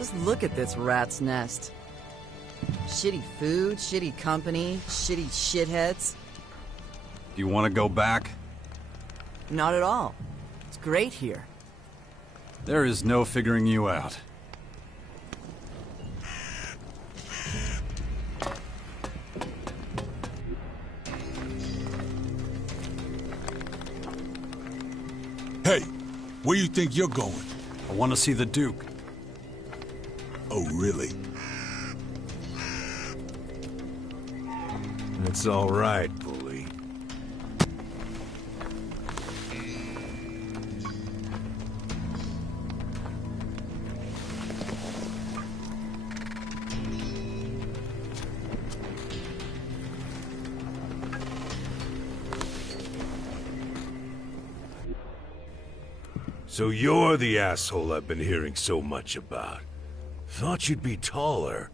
Just look at this rat's nest. Shitty food, shitty company, shitty shitheads. Do you want to go back? Not at all. It's great here. There is no figuring you out. Hey, where you think you're going? I want to see the Duke. Oh, really? It's all right, bully. So you're the asshole I've been hearing so much about. Thought you'd be taller.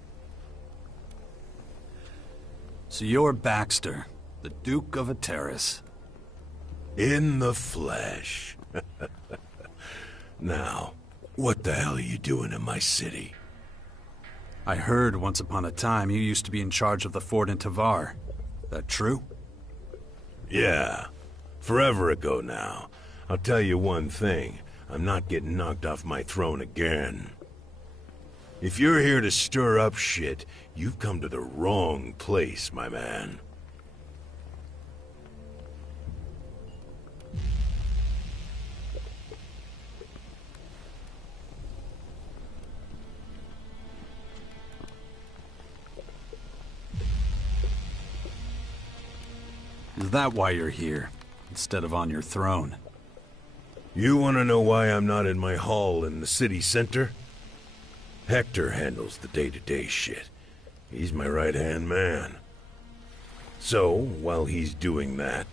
So you're Baxter, the Duke of Ateris. In the flesh. Now, what the hell are you doing in my city? I heard once upon a time you used to be in charge of the fort in Tavar. That true? Yeah, forever ago now. I'll tell you one thing. I'm not getting knocked off my throne again. If you're here to stir up shit, you've come to the wrong place, my man. Is that why you're here, instead of on your throne? You want to know why I'm not in my hall in the city center? Hector handles the day-to-day shit. He's my right-hand man. So, while he's doing that,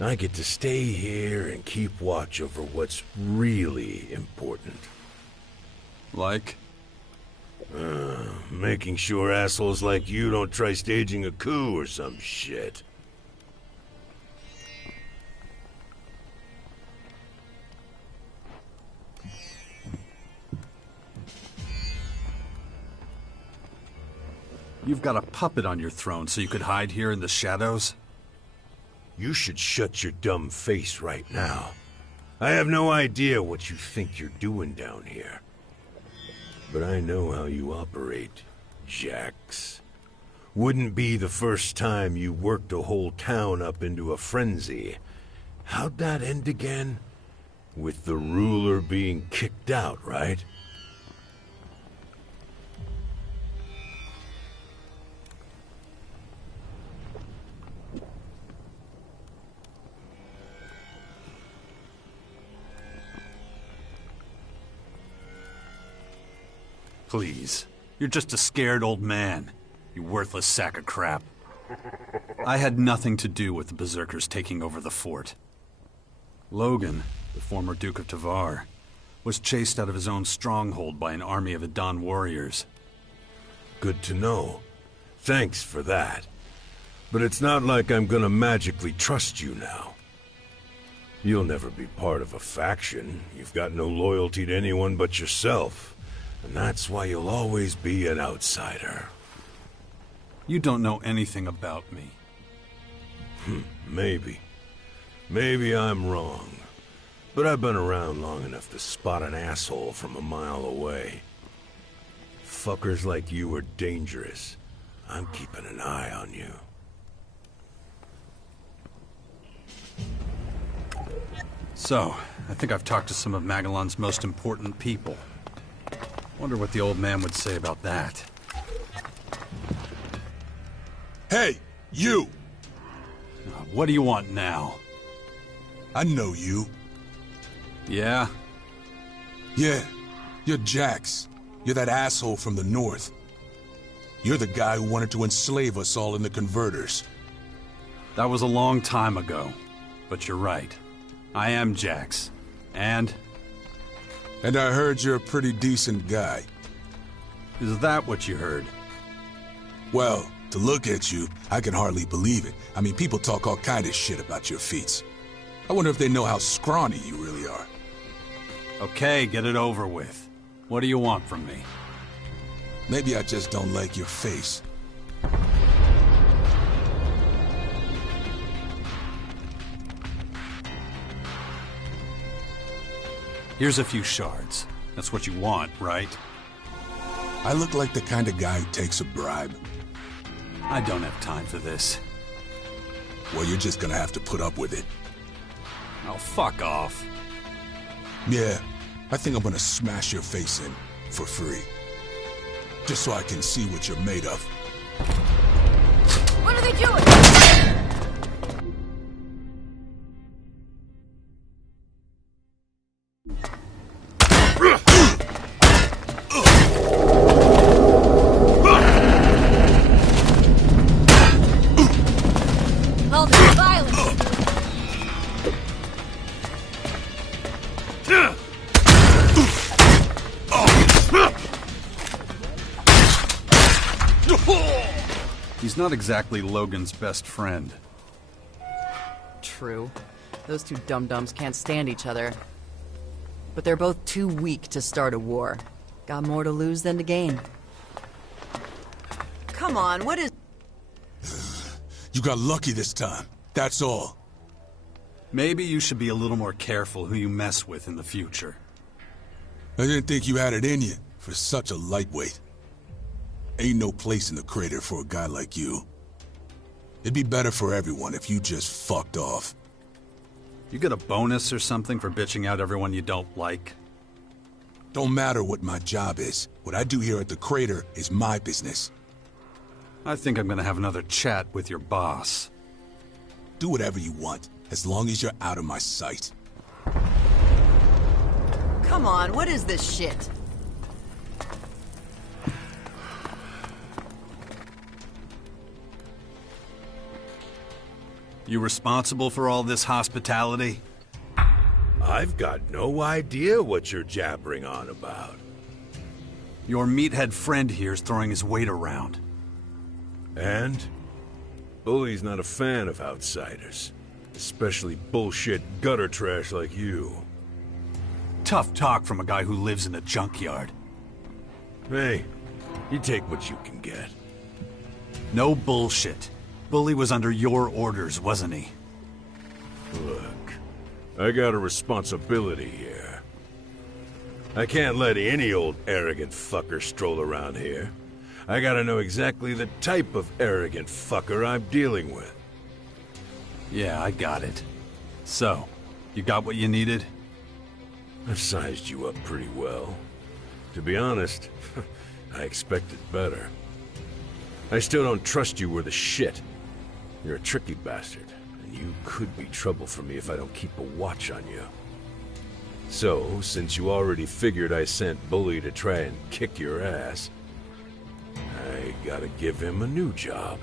I get to stay here and keep watch over what's really important. Like? Making sure assholes like you don't try staging a coup or some shit. You've got a puppet on your throne so you could hide here in the shadows? You should shut your dumb face right now. I have no idea what you think you're doing down here. But I know how you operate, Jax. Wouldn't be the first time you worked a whole town up into a frenzy. How'd that end again? With the ruler being kicked out, right? Please. You're just a scared old man. You worthless sack of crap. I had nothing to do with the Berserkers taking over the fort. Logan, the former Duke of Tavar, was chased out of his own stronghold by an army of Adan warriors. Good to know. Thanks for that. But it's not like I'm gonna magically trust you now. You'll never be part of a faction. You've got no loyalty to anyone but yourself. And that's why you'll always be an outsider. You don't know anything about me. Maybe. Maybe I'm wrong. But I've been around long enough to spot an asshole from a mile away. Fuckers like you are dangerous. I'm keeping an eye on you. So, I think I've talked to some of Magellan's most important people. Wonder what the old man would say about that. Hey, you! What do you want now? I know you. Yeah? Yeah, you're Jax. You're that asshole from the north. You're the guy who wanted to enslave us all in the converters. That was a long time ago. But you're right. I am Jax. And I heard you're a pretty decent guy. is that what you heard? Well, to look at you, I can hardly believe it. I mean, people talk all kind of shit about your feats. I wonder if they know how scrawny you really are. Okay, get it over with. What do you want from me? Maybe I just don't like your face. Here's a few shards. That's what you want, right? I look like the kind of guy who takes a bribe. I don't have time for this. Well, you're just gonna have to put up with it. Oh, fuck off. Yeah, I think I'm gonna smash your face in for free. Just so I can see what you're made of. What are they doing? All this violence. He's not exactly Logan's best friend. True. Those two dum-dums can't stand each other. But they're both too weak to start a war. Got more to lose than to gain. Come on, what is... You got lucky this time, that's all. Maybe you should be a little more careful who you mess with in the future. I didn't think you had it in you for such a lightweight. Ain't no place in the crater for a guy like you. It'd be better for everyone if you just fucked off. You get a bonus or something for bitching out everyone you don't like? Don't matter what my job is. What I do here at the crater is my business. I think I'm gonna have another chat with your boss. Do whatever you want, as long as you're out of my sight. Come on, what is this shit? You responsible for all this hospitality? I've got no idea what you're jabbering on about. Your meathead friend here's throwing his weight around. And? Bully's not a fan of outsiders. Especially bullshit gutter trash like you. Tough talk from a guy who lives in a junkyard. Hey, you take what you can get. No bullshit. Bully was under your orders, wasn't he? Look, I got a responsibility here. I can't let any old arrogant fucker stroll around here. I gotta know exactly the type of arrogant fucker I'm dealing with. Yeah, I got it. So, you got what you needed? I've sized you up pretty well. To be honest, I expected better. I still don't trust you worth a shit. You're a tricky bastard, and you could be trouble for me if I don't keep a watch on you. So, since you already figured I sent Bully to try and kick your ass, I gotta give him a new job.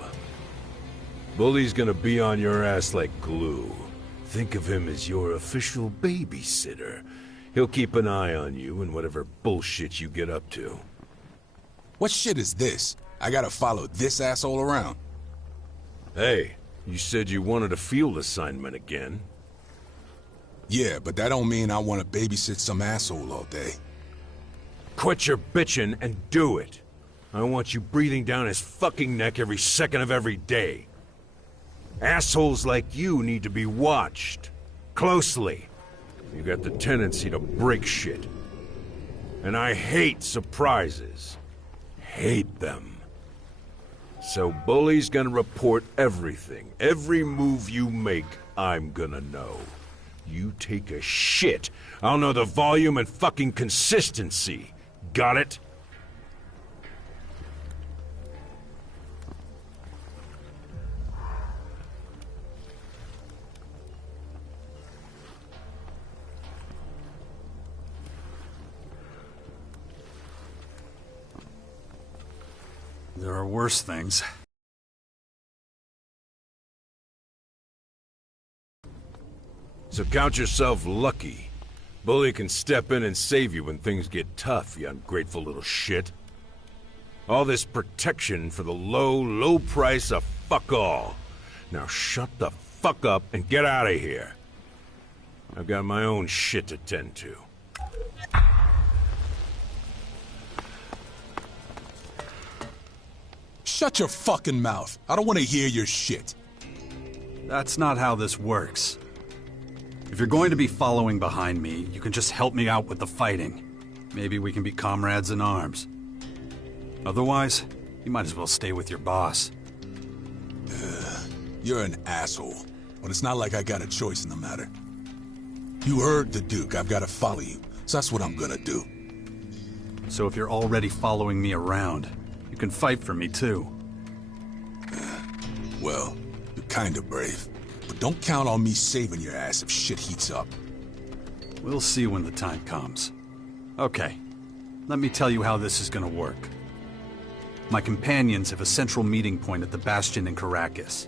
Bully's gonna be on your ass like glue. Think of him as your official babysitter. He'll keep an eye on you and whatever bullshit you get up to. What shit is this? I gotta follow this asshole around. Hey, you said you wanted a field assignment again. Yeah, but that don't mean I want to babysit some asshole all day. Quit your bitching and do it. I want you breathing down his fucking neck every second of every day. Assholes like you need to be watched. Closely. You got the tendency to break shit. And I hate surprises. Hate them. So Bully's gonna report everything. Every move you make, I'm gonna know. You take a shit, I'll know the volume and fucking consistency. Got it? There are worse things. So count yourself lucky. Bully can step in and save you when things get tough, you ungrateful little shit. All this protection for the low price of fuck all. Now shut the fuck up and get out of here. I've got my own shit to tend to. Shut your fucking mouth. I don't want to hear your shit. That's not how this works. If you're going to be following behind me, you can just help me out with the fighting. Maybe we can be comrades in arms. Otherwise, you might as well stay with your boss. You're an asshole, but it's not like I got a choice in the matter. You heard the Duke. I've got to follow you, so that's what I'm gonna do. So if you're already following me around, you can fight for me too. Well, you're kinda brave. But don't count on me saving your ass if shit heats up. We'll see when the time comes. Okay, let me tell you how this is gonna work. My companions have a central meeting point at the Bastion in Caracas.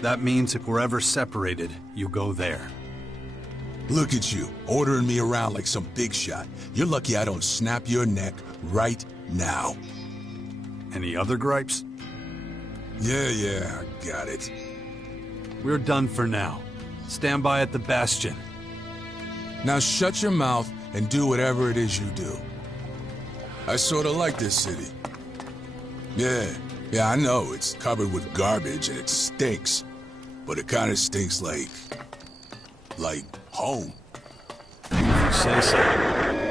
That means if we're ever separated, you go there. Look at you, ordering me around like some big shot. You're lucky I don't snap your neck right now. Any other gripes? Yeah, I got it. We're done for now. Stand by at the Bastion. Now shut your mouth and do whatever it is you do. I sorta like this city. Yeah, I know, it's covered with garbage and it stinks. But it kinda stinks like home. If you say so.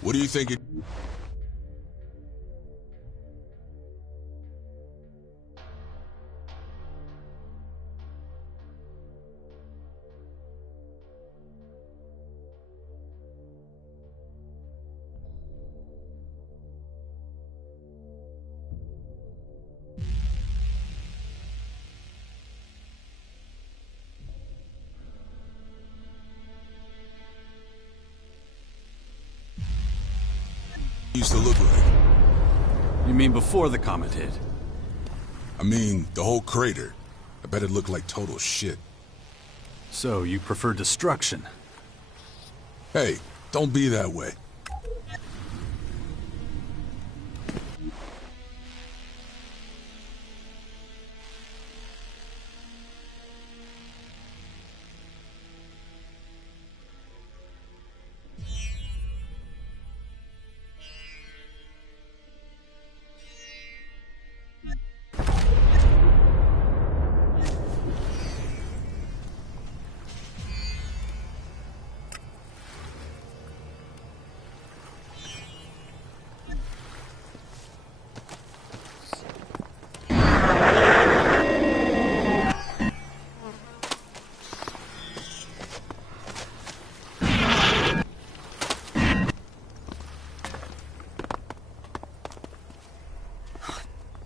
What do you think it... used to look like? You mean before the comet hit? I mean, the whole crater. I bet it looked like total shit. So, you prefer destruction? Hey, don't be that way.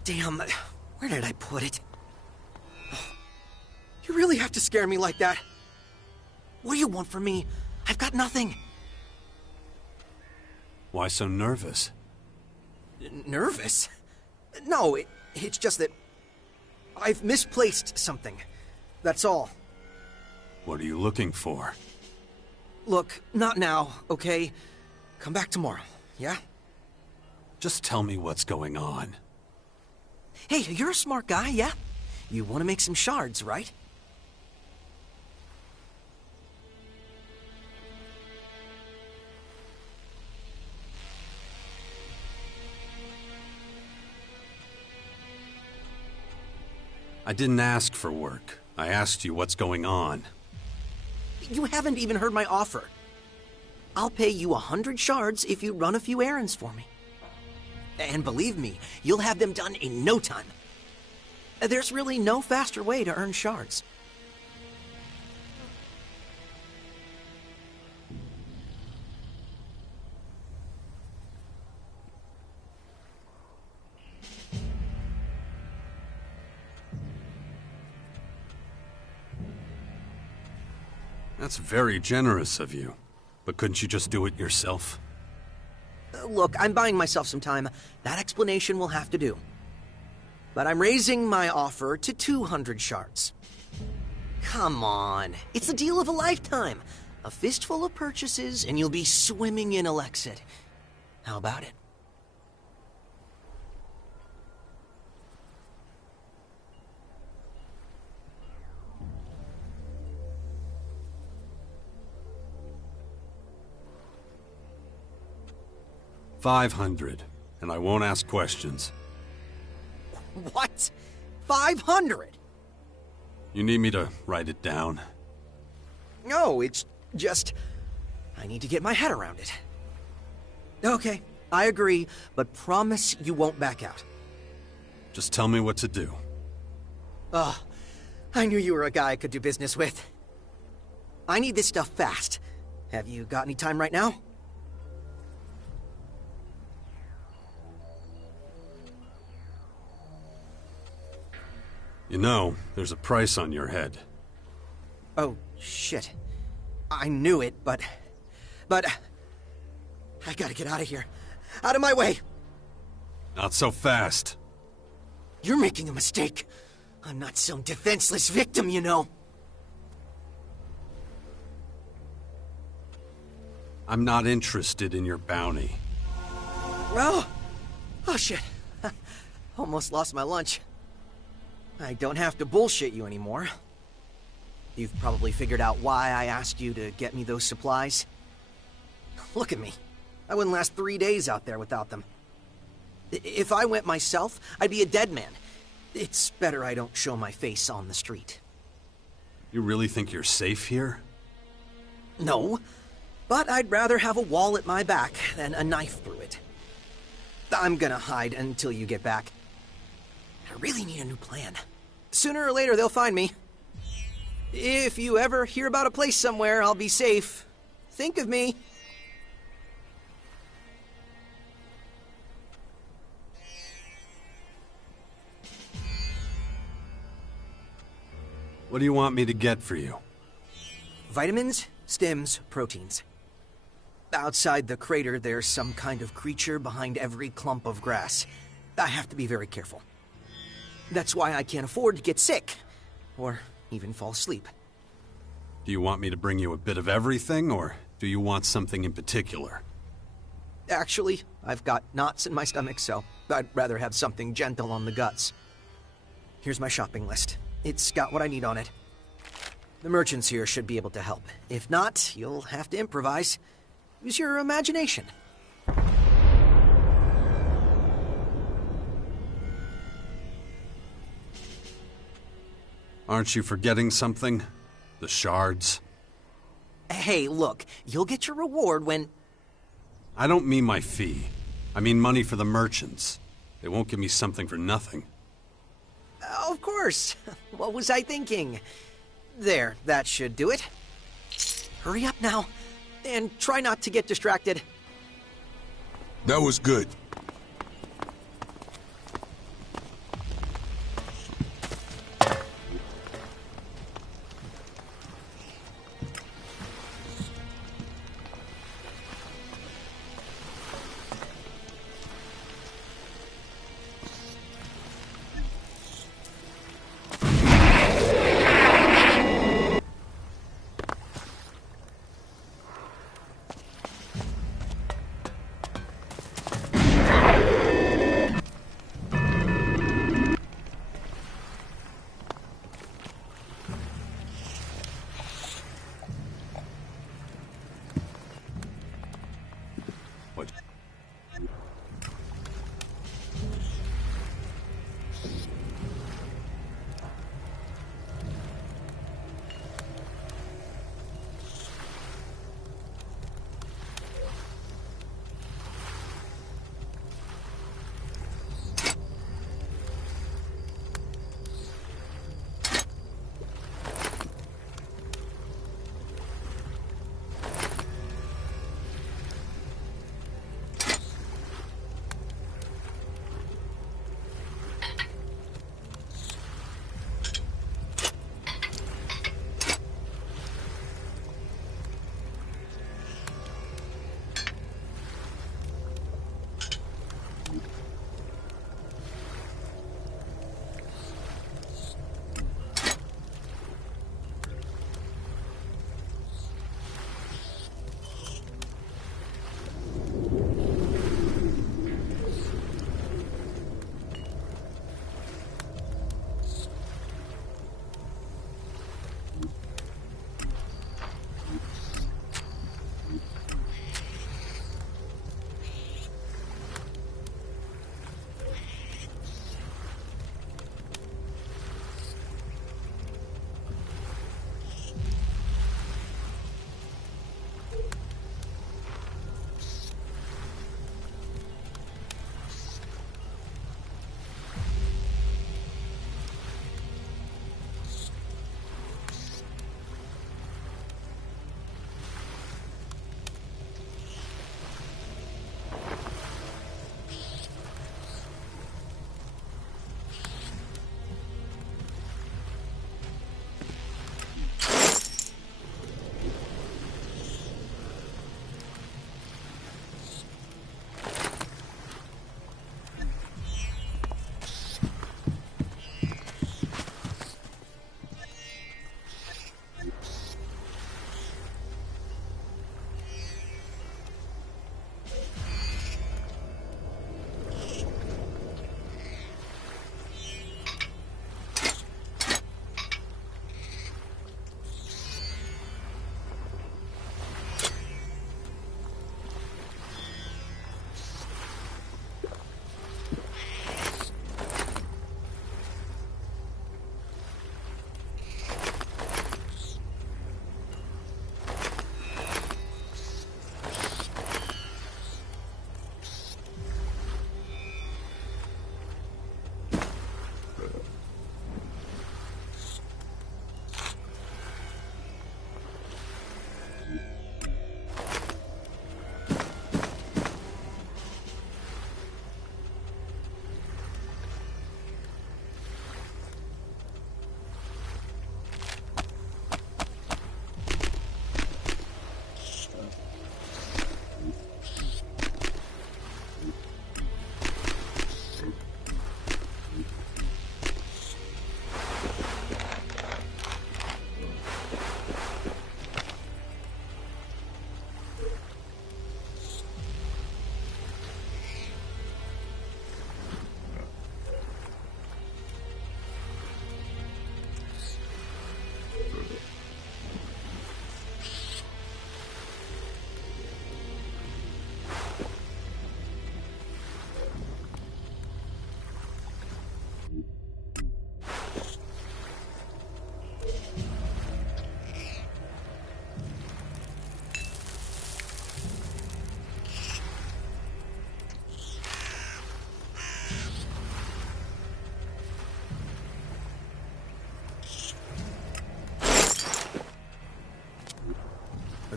Damn, where did I put it? You really have to scare me like that. What do you want from me? I've got nothing. Why so nervous? Nervous? No, it's just that I've misplaced something. That's all. What are you looking for? Look, not now, okay? Come back tomorrow, yeah? Just tell me what's going on. Hey, you're a smart guy, yeah? You want to make some shards, right? I didn't ask for work. I asked you what's going on. You haven't even heard my offer. I'll pay you 100 shards if you run a few errands for me. And believe me, you'll have them done in no time. There's really no faster way to earn shards. That's very generous of you. But couldn't you just do it yourself? Look, I'm buying myself some time. That explanation will have to do. But I'm raising my offer to 200 shards. Come on. It's the deal of a lifetime. A fistful of purchases, and you'll be swimming in Elex. How about it? $500, and I won't ask questions. What? 500? You need me to write it down? No, it's just... I need to get my head around it. Okay, I agree, but promise you won't back out. Just tell me what to do. Ugh, I knew you were a guy I could do business with. I need this stuff fast. Have you got any time right now? You know, there's a price on your head. Oh, shit. I knew it, but... I gotta get out of here. Out of my way! Not so fast. You're making a mistake. I'm not some defenseless victim, you know. I'm not interested in your bounty. Oh shit. Almost lost my lunch. I don't have to bullshit you anymore. You've probably figured out why I asked you to get me those supplies. Look at me. I wouldn't last 3 days out there without them. If I went myself, I'd be a dead man. It's better I don't show my face on the street. You really think you're safe here? No, but I'd rather have a wall at my back than a knife through it. I'm gonna hide until you get back. I really need a new plan. Sooner or later, they'll find me. If you ever hear about a place somewhere I'll be safe, think of me. What do you want me to get for you? Vitamins, stems, proteins. Outside the crater, there's some kind of creature behind every clump of grass. I have to be very careful. That's why I can't afford to get sick, or even fall asleep. Do you want me to bring you a bit of everything, or do you want something in particular? Actually, I've got knots in my stomach, so I'd rather have something gentle on the guts. Here's my shopping list. It's got what I need on it. The merchants here should be able to help. If not, you'll have to improvise. Use your imagination. Aren't you forgetting something? The shards? Hey, look, you'll get your reward when... I don't mean my fee. I mean money for the merchants. They won't give me something for nothing. Of course. What was I thinking? There, that should do it. Hurry up now, and try not to get distracted. That was good.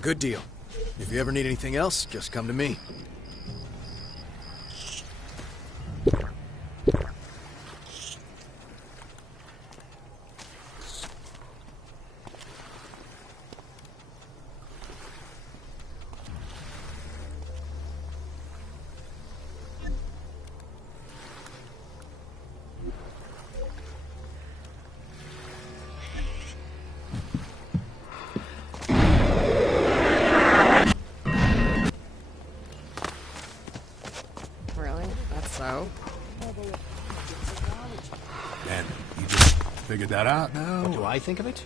Good deal. If you ever need anything else, just come to me. Really? That's so? And you just figured that out now? What do I think of it?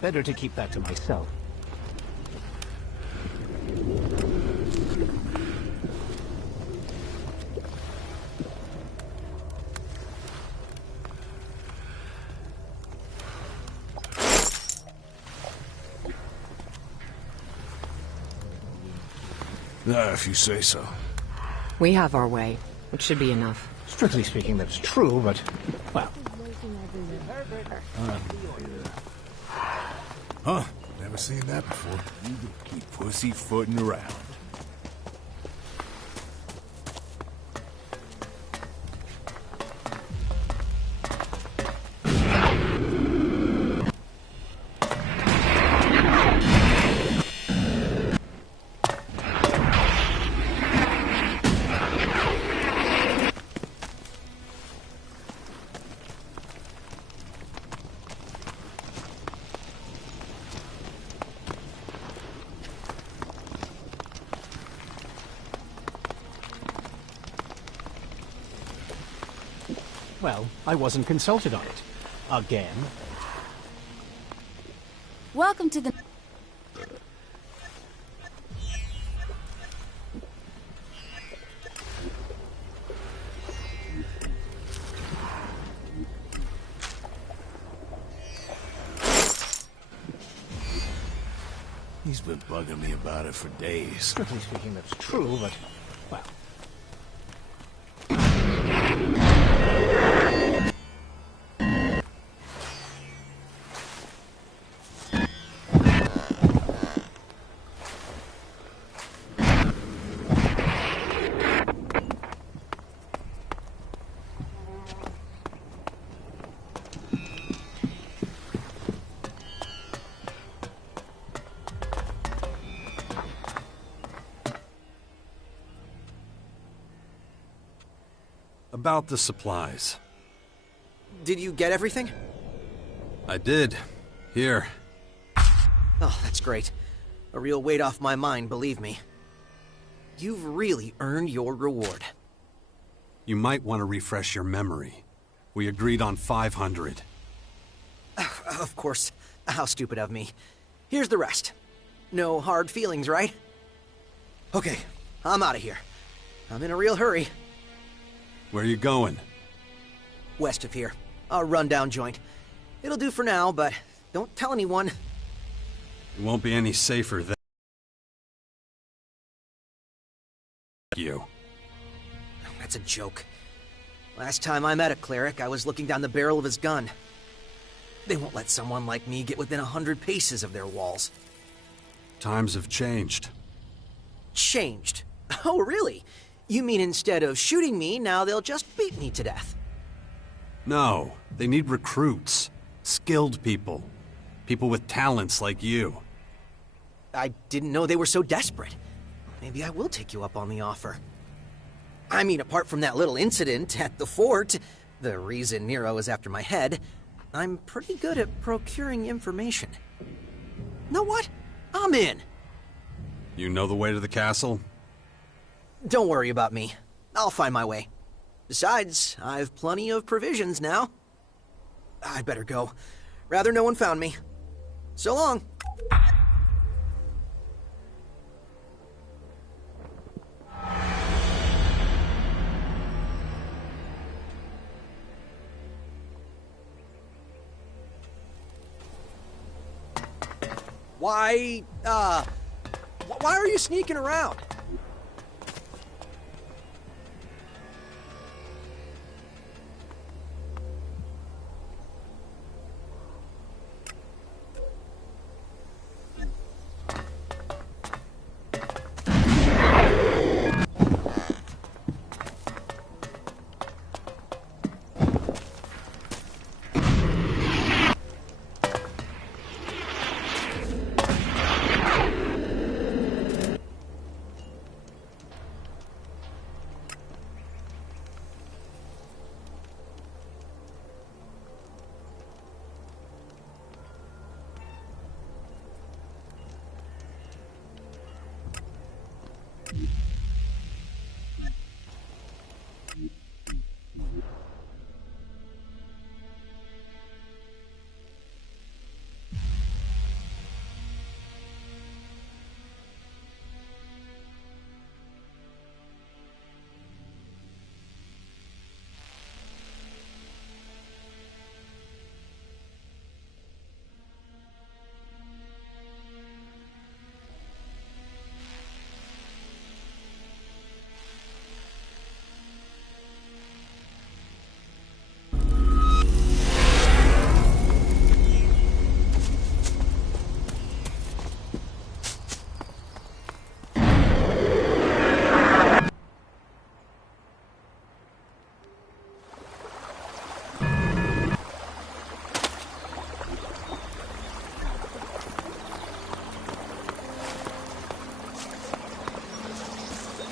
Better to keep that to myself. If you say so. We have our way, which should be enough. Strictly speaking, that's true, but, well, Huh? Never seen that before. You keep pussyfooting around. well, I wasn't consulted on it. Again. Welcome to the... He's been bugging me about it for days. Strictly speaking, that's true, but, well, About the supplies. Did you get everything? I did. Here. Oh, that's great. A real weight off my mind, believe me. You've really earned your reward. You might want to refresh your memory. We agreed on 500. Of course. How stupid of me. Here's the rest. No hard feelings, right? Okay, I'm out of here. I'm in a real hurry. Where you going? West of here. A rundown joint. It'll do for now, but don't tell anyone. It won't be any safer than you. That's a joke. Last time I met a cleric, I was looking down the barrel of his gun. They won't let someone like me get within 100 paces of their walls. Times have changed. Changed? Oh, really? You mean instead of shooting me, now they'll just beat me to death? No, they need recruits. Skilled people. People with talents like you. I didn't know they were so desperate. Maybe I will take you up on the offer. I mean, apart from that little incident at the fort, the reason Nero is after my head, I'm pretty good at procuring information. Know what? I'm in. You know the way to the castle? Don't worry about me. I'll find my way. Besides, I've plenty of provisions now. I'd better go. Rather no one found me. So long. Why are you sneaking around?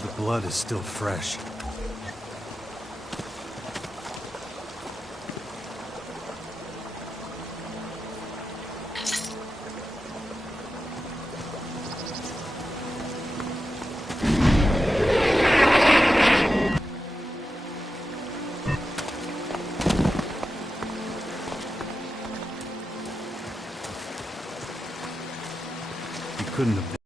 The blood is still fresh. He couldn't have.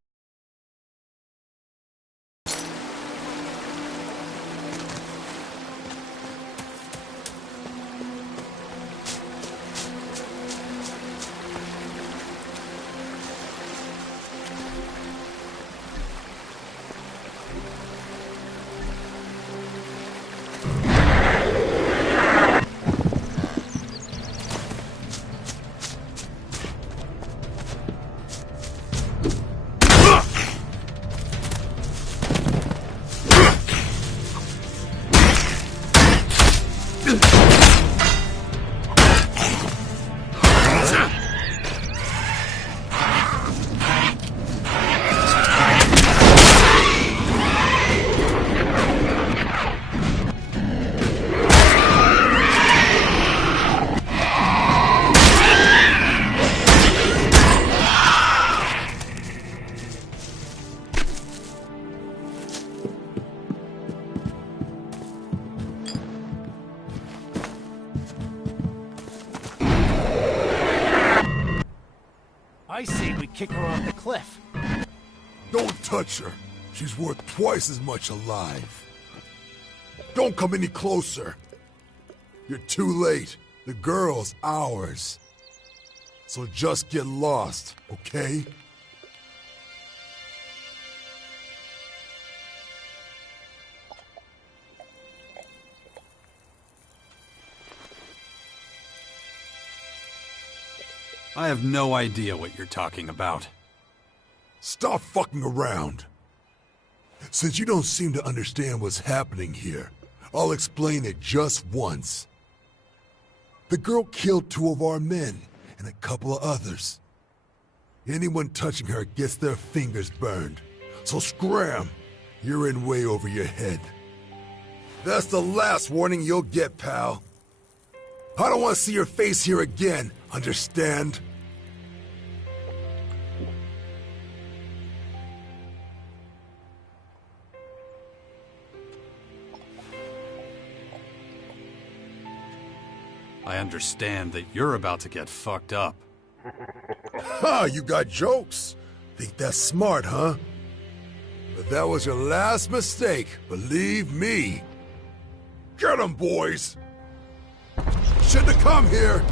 I say we kick her off the cliff. Don't touch her. She's worth twice as much alive. Don't come any closer. You're too late. The girl's ours. So just get lost, okay? I have no idea what you're talking about. Stop fucking around. Since you don't seem to understand what's happening here, I'll explain it just once. The girl killed 2 of our men and a couple of others. Anyone touching her gets their fingers burned. So scram! You're in way over your head. That's the last warning you'll get, pal. I don't want to see your face here again, understand? I understand that you're about to get fucked up. Ha! You got jokes. Think that's smart, huh? But that was your last mistake, believe me. Get 'em, boys! Shouldn't have come here!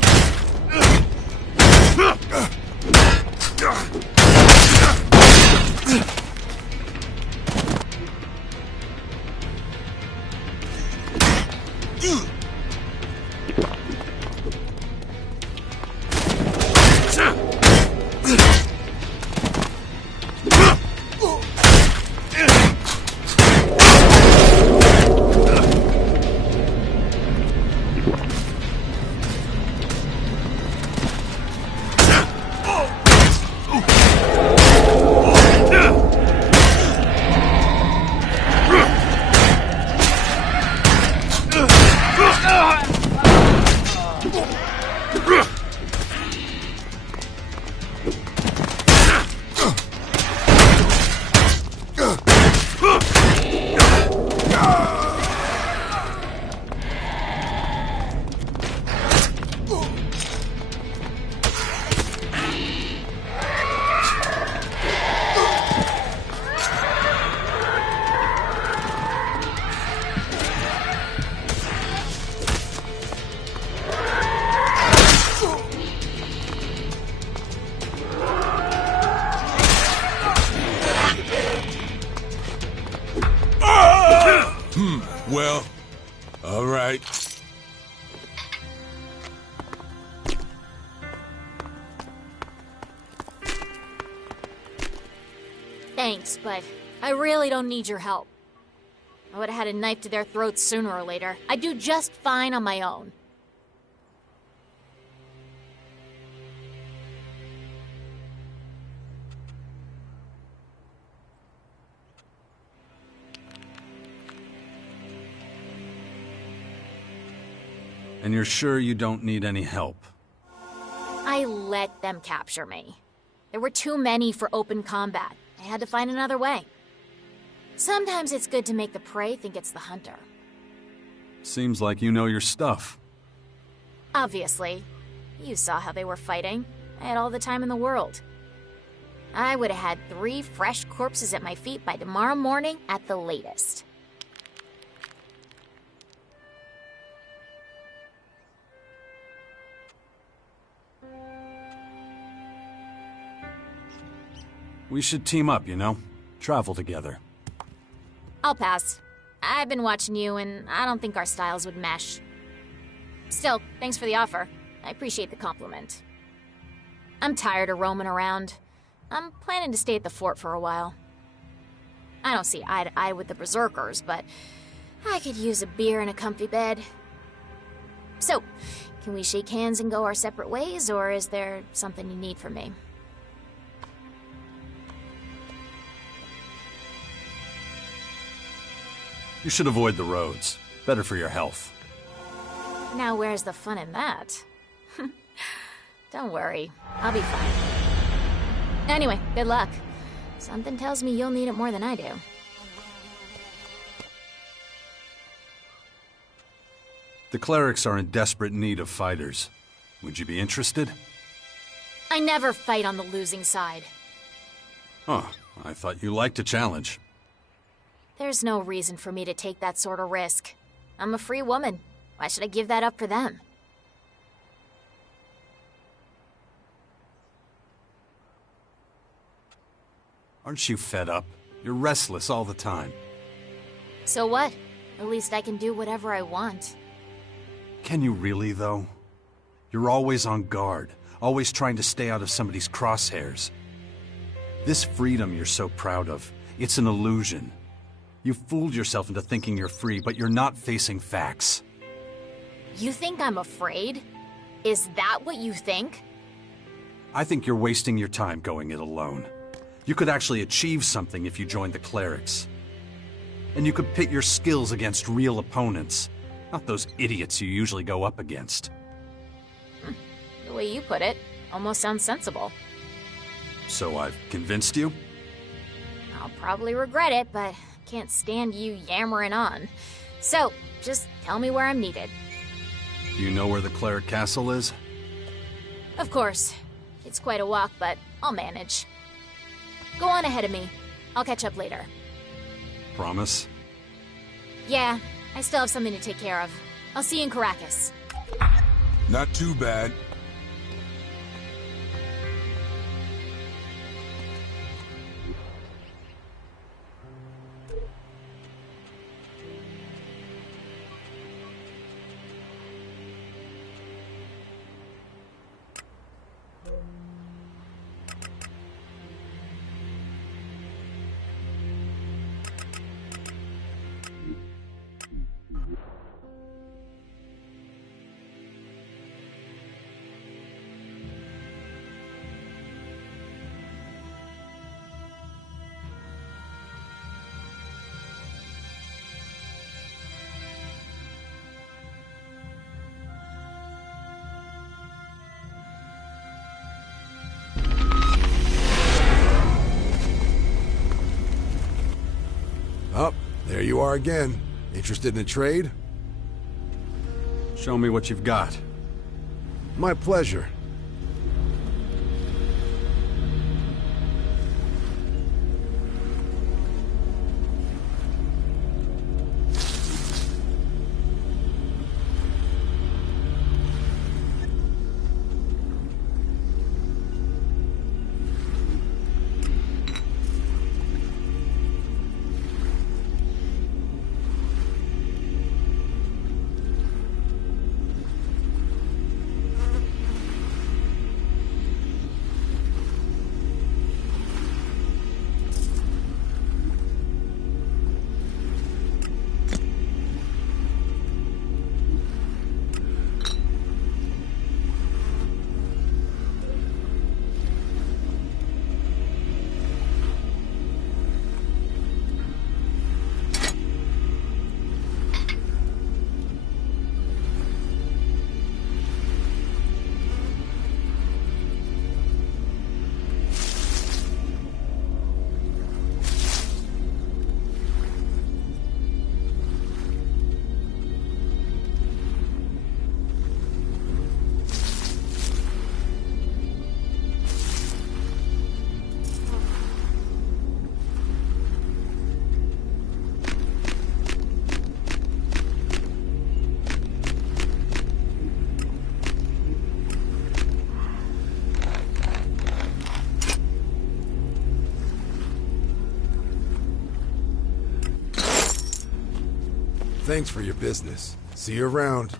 Well, all right. Thanks, but I really don't need your help. I would have had a knife to their throats sooner or later. I'd do just fine on my own. And you're sure you don't need any help? I let them capture me. There were too many for open combat. I had to find another way. Sometimes it's good to make the prey think it's the hunter. Seems like you know your stuff. Obviously. You saw how they were fighting. I had all the time in the world. I would have had 3 fresh corpses at my feet by tomorrow morning at the latest. We should team up, you know? Travel together. I'll pass. I've been watching you, and I don't think our styles would mesh. Still, thanks for the offer. I appreciate the compliment. I'm tired of roaming around. I'm planning to stay at the fort for a while. I don't see eye to eye with the berserkers, but I could use a beer and a comfy bed. So, can we shake hands and go our separate ways, or is there something you need from me? You should avoid the roads. Better for your health. Now where's the fun in that? Don't worry, I'll be fine. Anyway, good luck. Something tells me you'll need it more than I do. The clerics are in desperate need of fighters. Would you be interested? I never fight on the losing side. Oh, I thought you liked a challenge. There's no reason for me to take that sort of risk. I'm a free woman. Why should I give that up for them? Aren't you fed up? You're restless all the time. So what? At least I can do whatever I want. Can you really, though? You're always on guard, always trying to stay out of somebody's crosshairs. This freedom you're so proud of, it's an illusion. You've fooled yourself into thinking you're free, but you're not facing facts. You think I'm afraid? Is that what you think? I think you're wasting your time going it alone. You could actually achieve something if you joined the clerics. And you could pit your skills against real opponents, not those idiots you usually go up against. The way you put it, almost sounds sensible. So I've convinced you? I'll probably regret it, but can't stand you yammering on. So, just tell me where I'm needed. Do you know where the cleric castle is? Of course. It's quite a walk, but I'll manage. Go on ahead of me. I'll catch up later. Promise? Yeah, I still have something to take care of. I'll see you in Caracas. Not too bad. Oh, there you are again. Interested in a trade? Show me what you've got. My pleasure. Thanks for your business. See you around.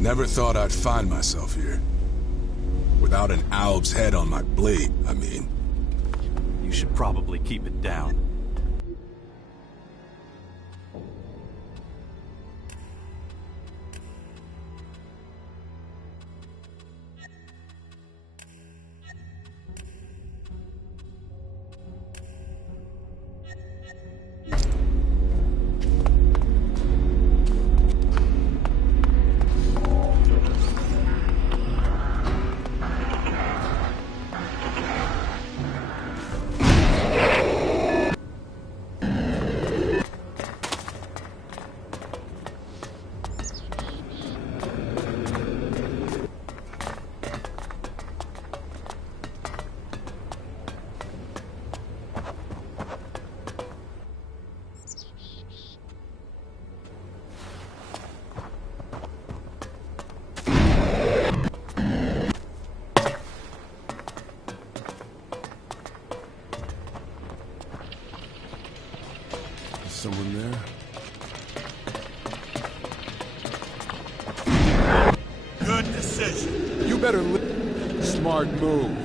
Never thought I'd find myself here. Without an Alb's head on my blade, I mean. You should probably keep it down. Someone there? Good decision. You better smart move.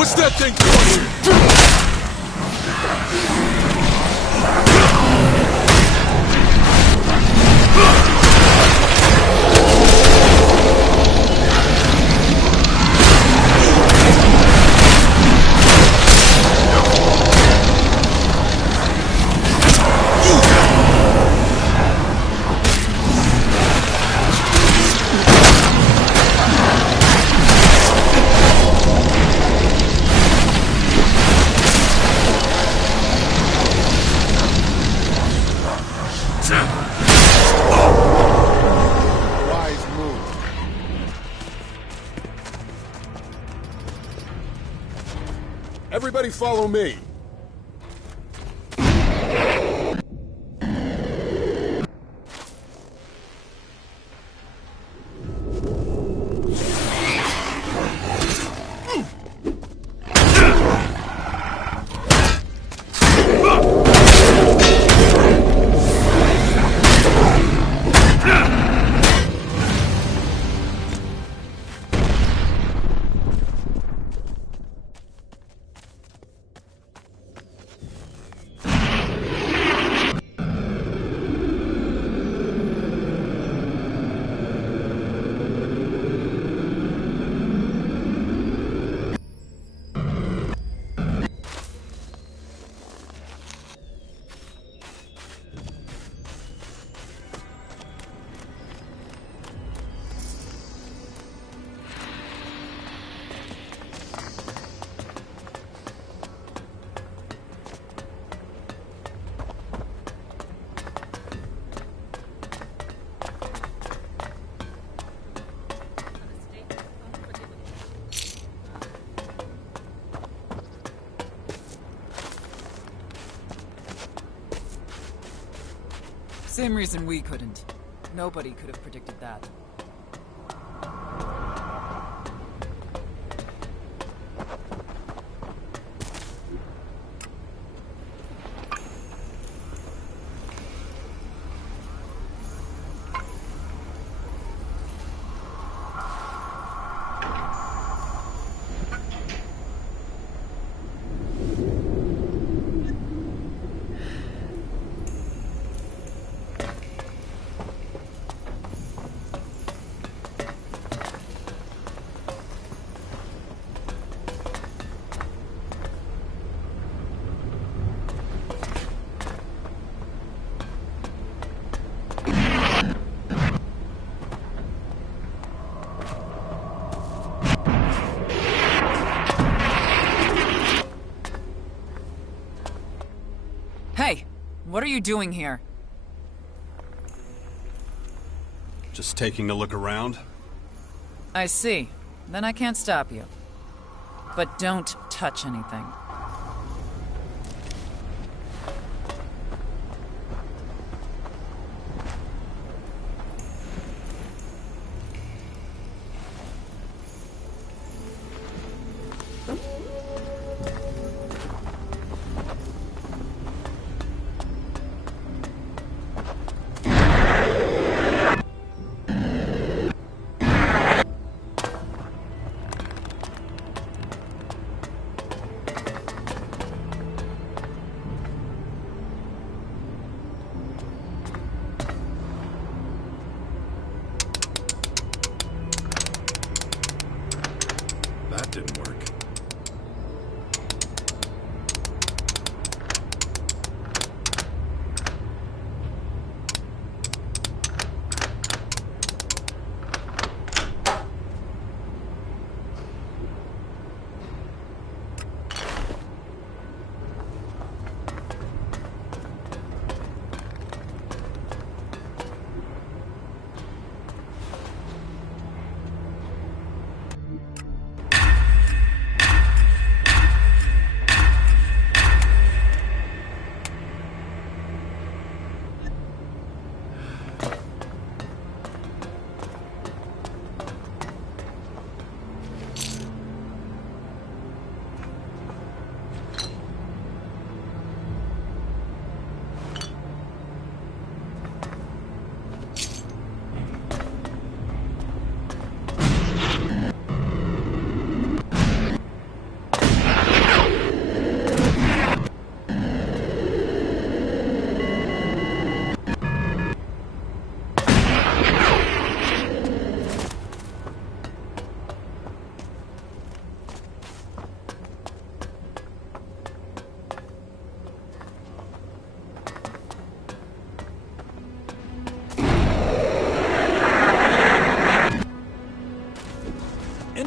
What's that thing doing? Wise move. Everybody follow me. Same reason we couldn't. Nobody could have predicted that. Hey, what are you doing here? Just taking a look around? I see. Then I can't stop you. But don't touch anything.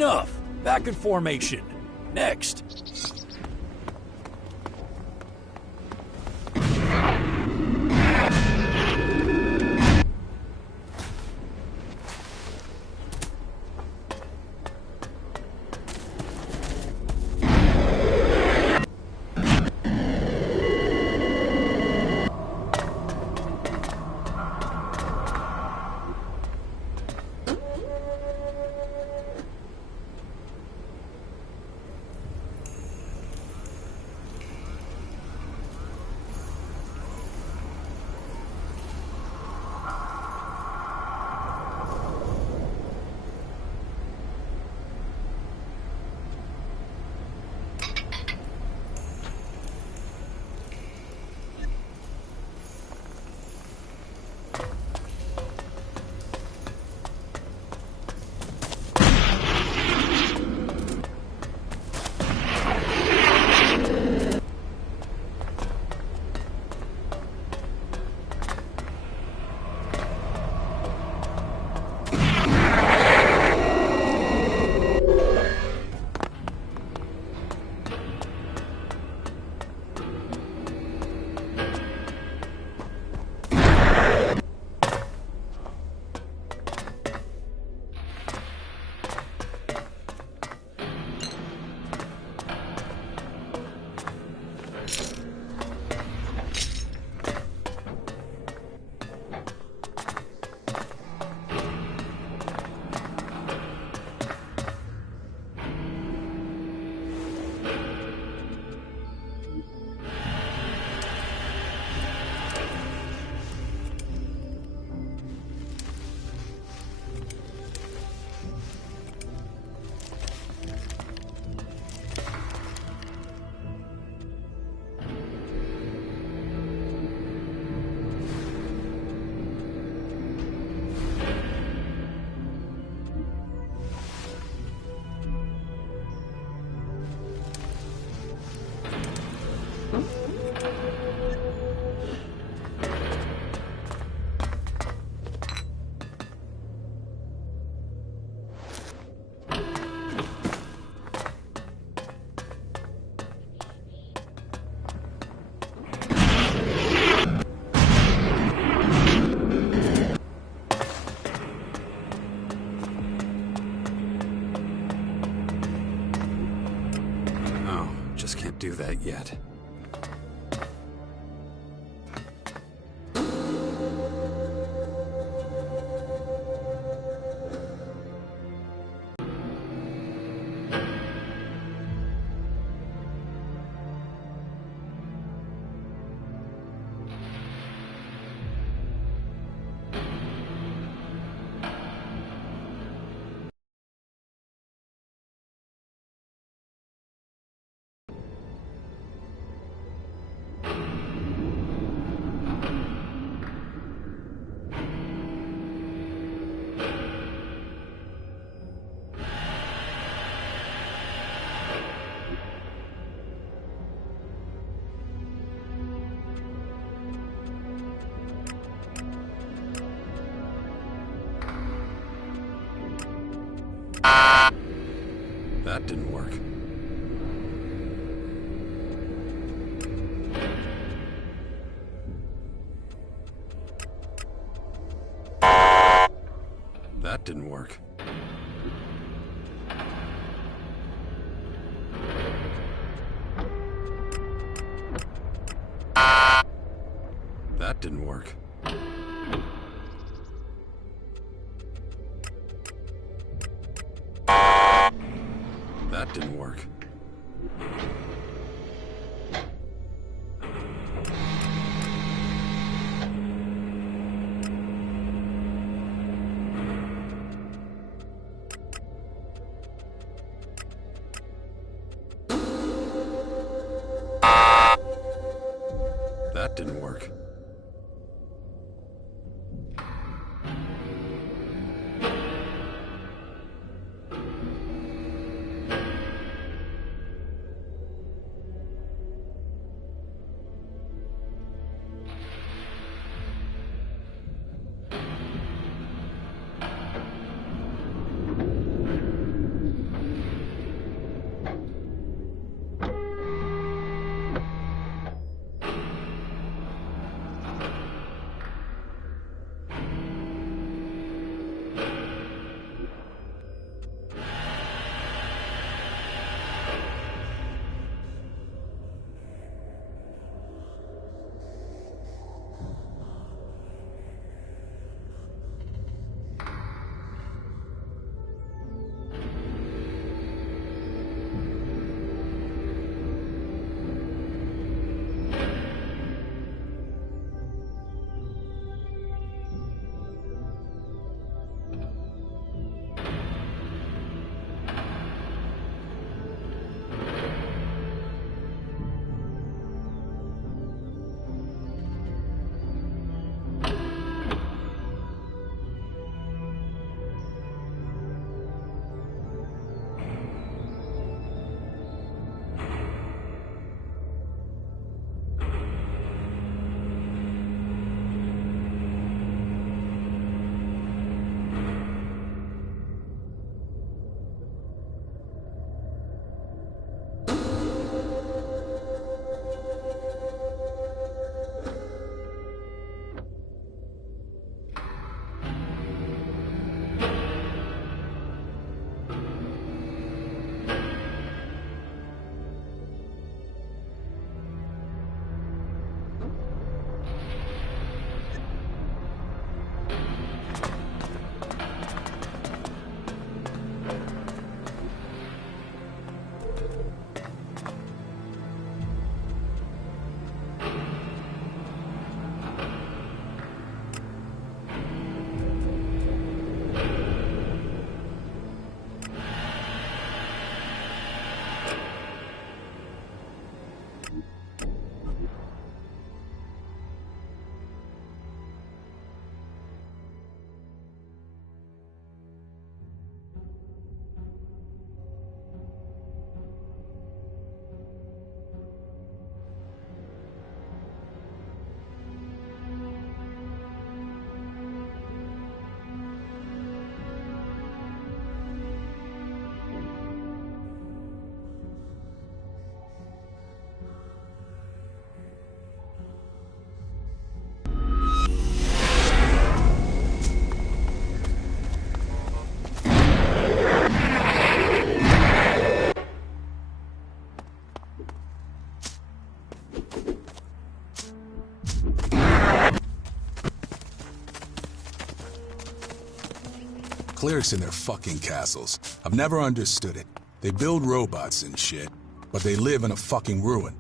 Enough! Back in formation. Next. Do that yet. That didn't work. That didn't work. That didn't work. That didn't work. That didn't work. clerics in their fucking castles. I've never understood it. They build robots and shit, but they live in a fucking ruin.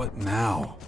What now?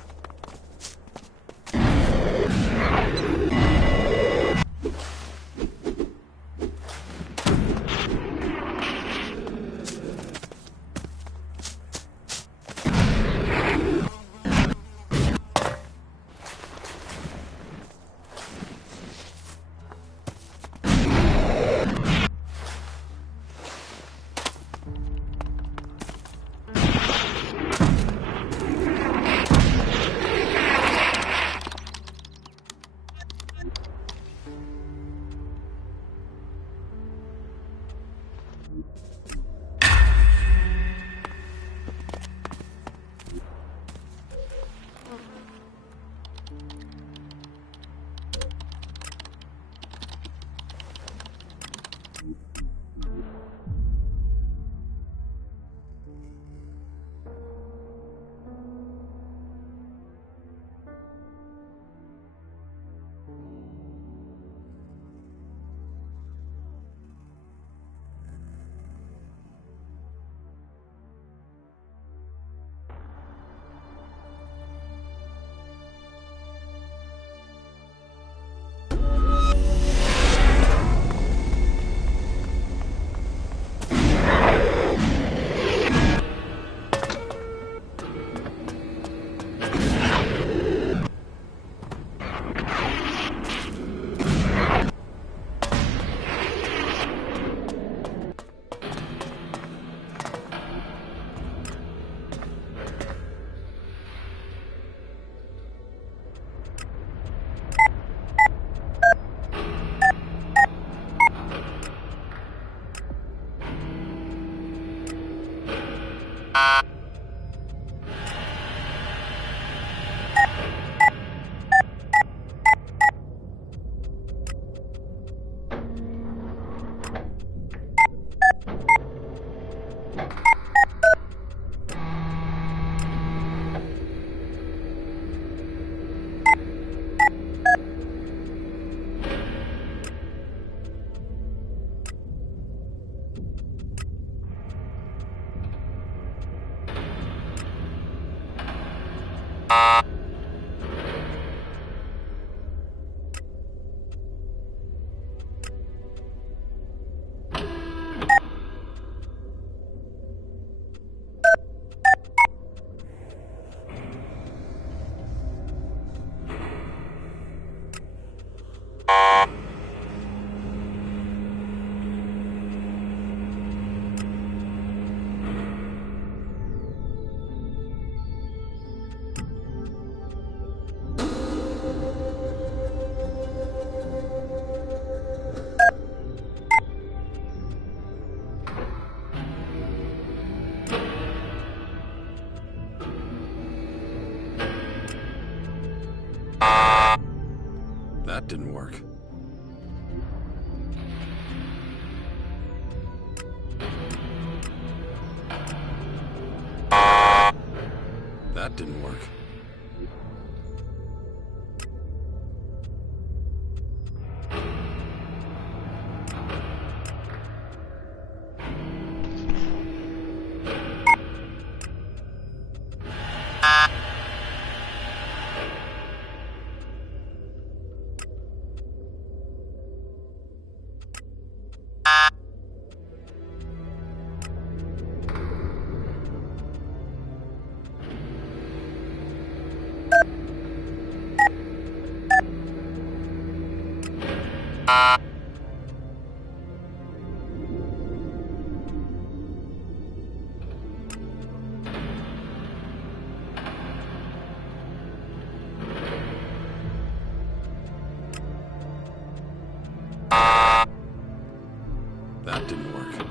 That didn't work. That didn't work. That didn't work.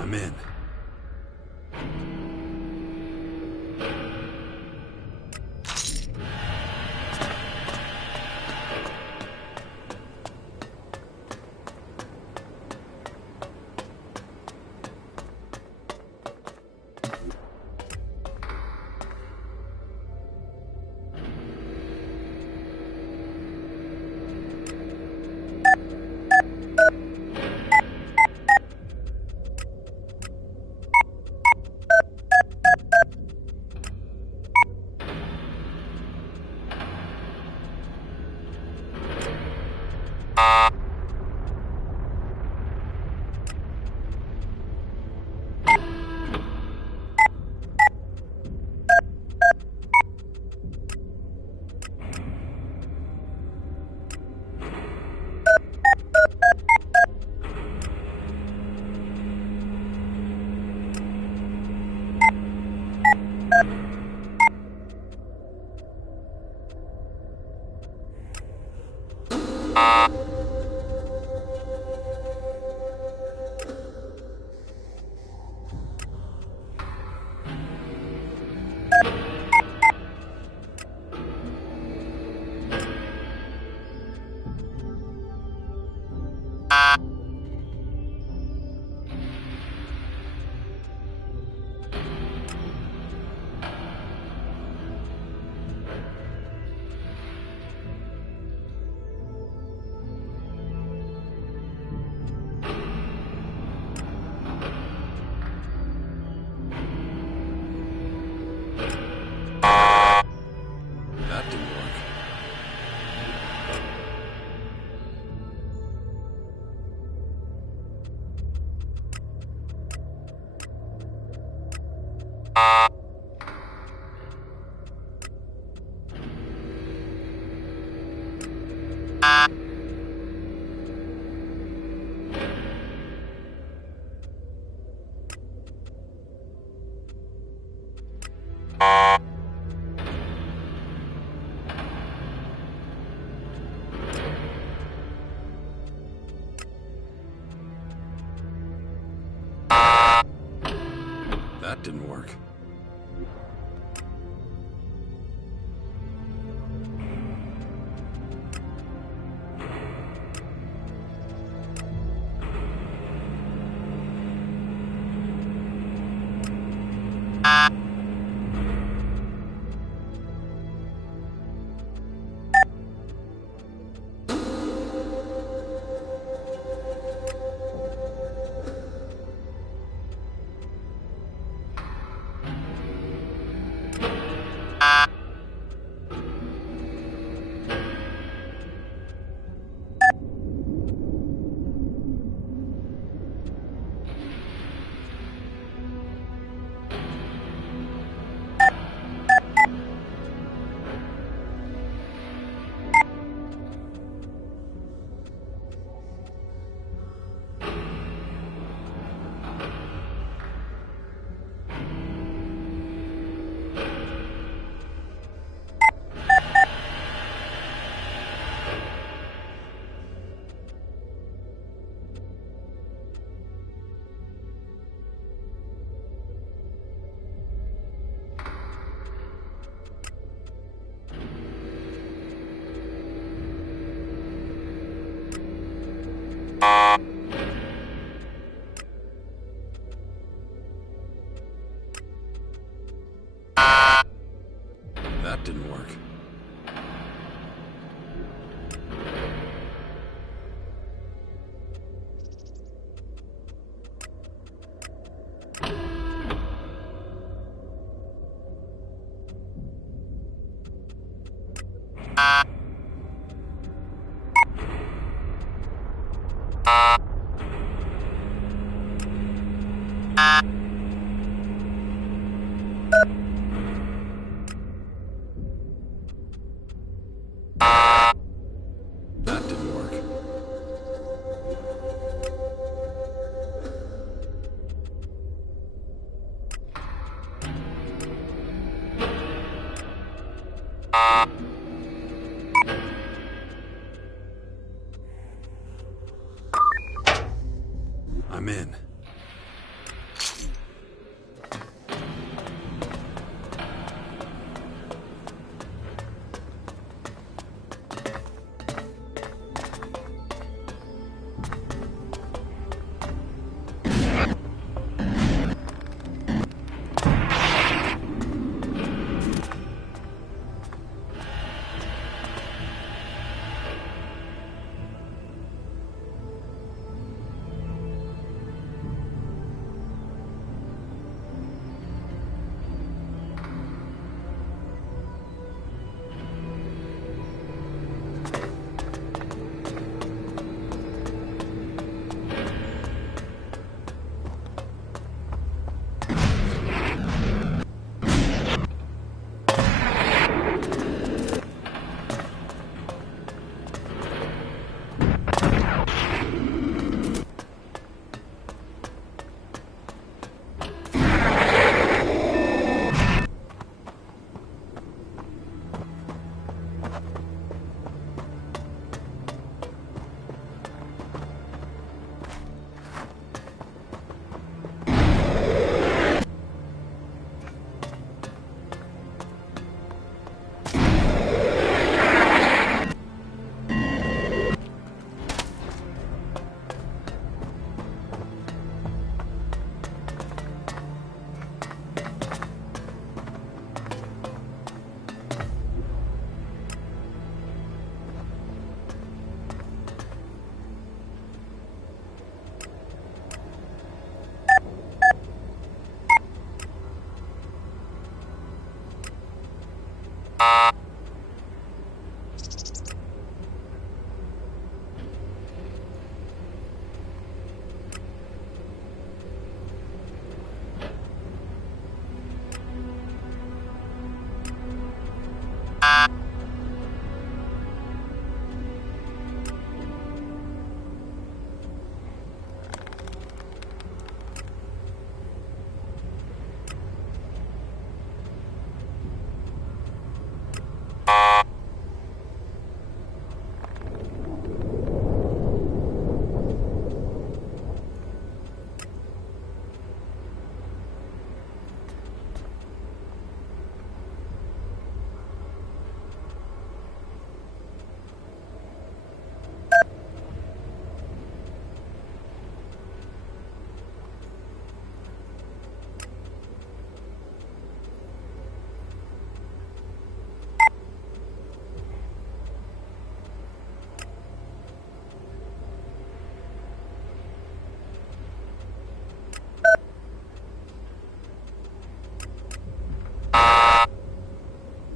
I'm in. That didn't work. That didn't work. That didn't work. That didn't work. I'm in.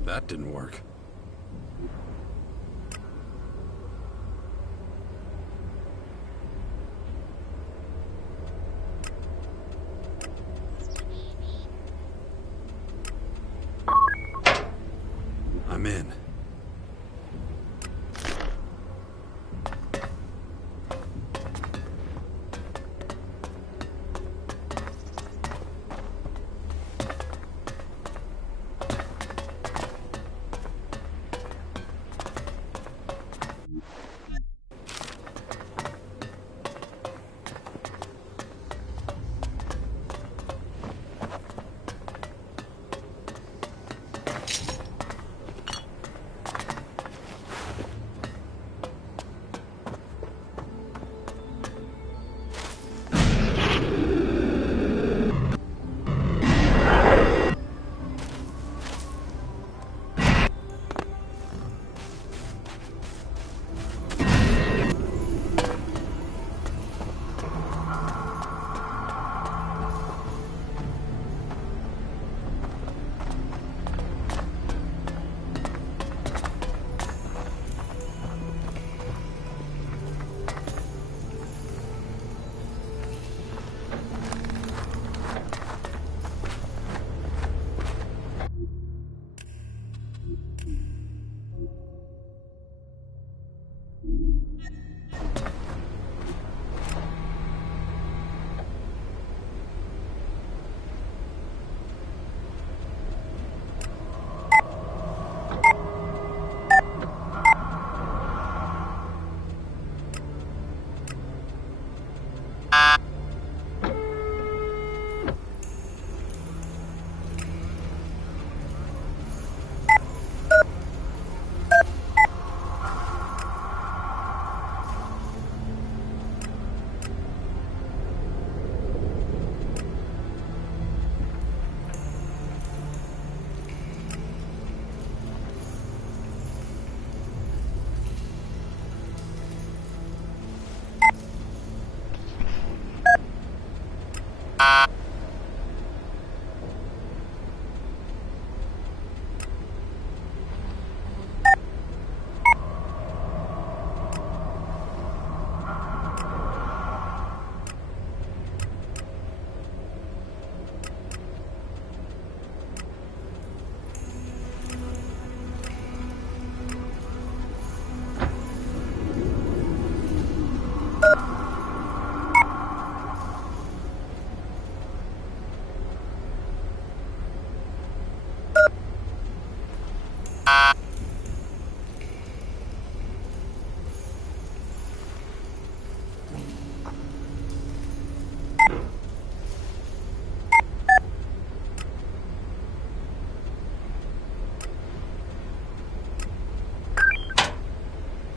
That didn't work. I'm in.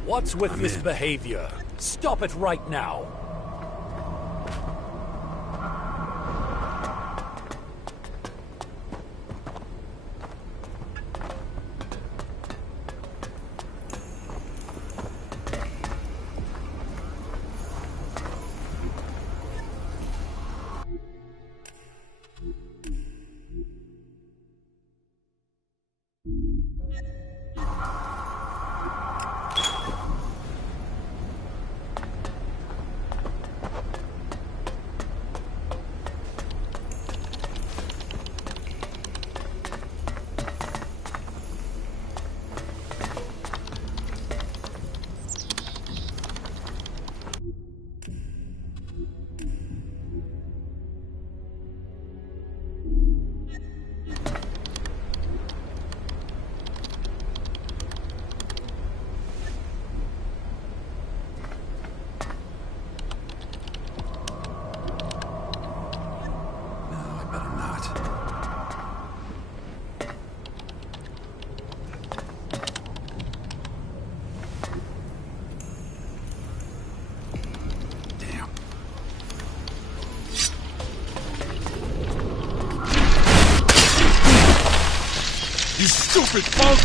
What's with this behavior? Stop it right now. You stupid punk!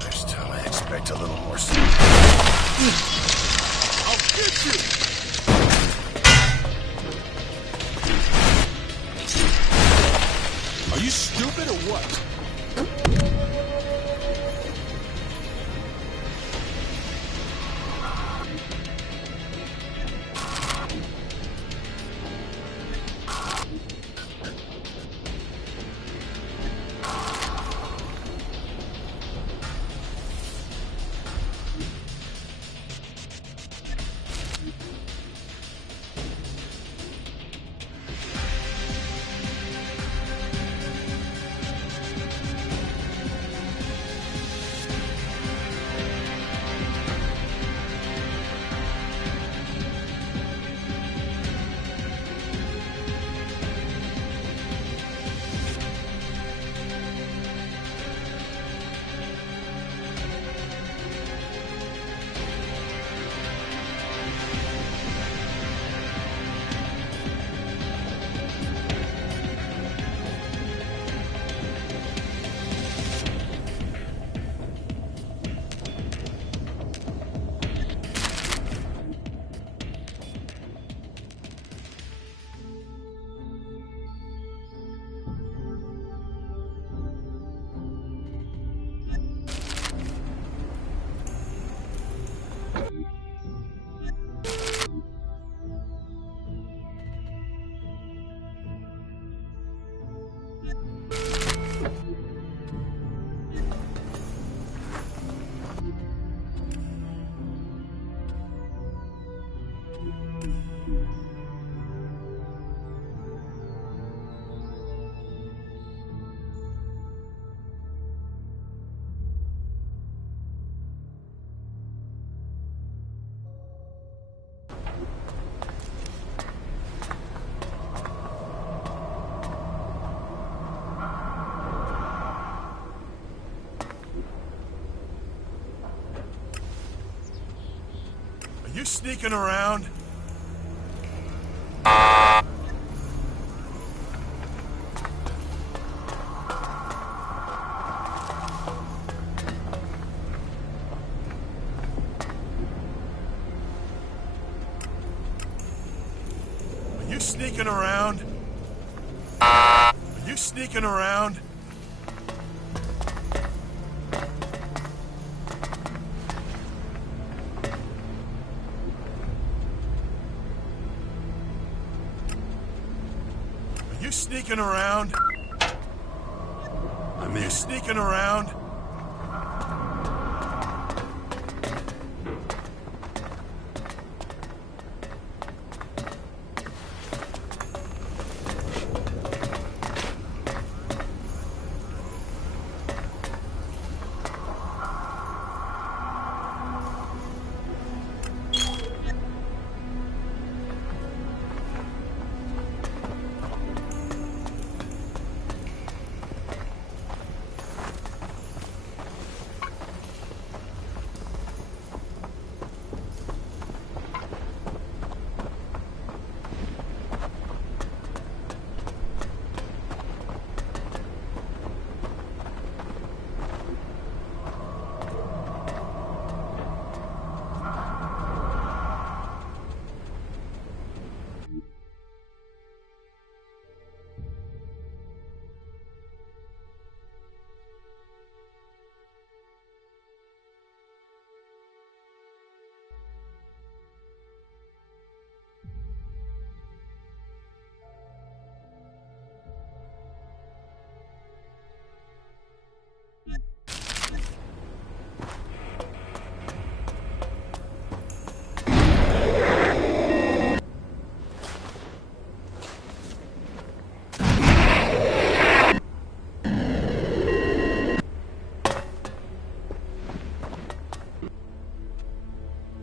Next time I expect a little more sleep. I'll get you! Are you stupid or what? Are you sneaking around? Are you sneaking around? Are you sneaking around? Are you sneaking around? I'm Are you in. sneaking around?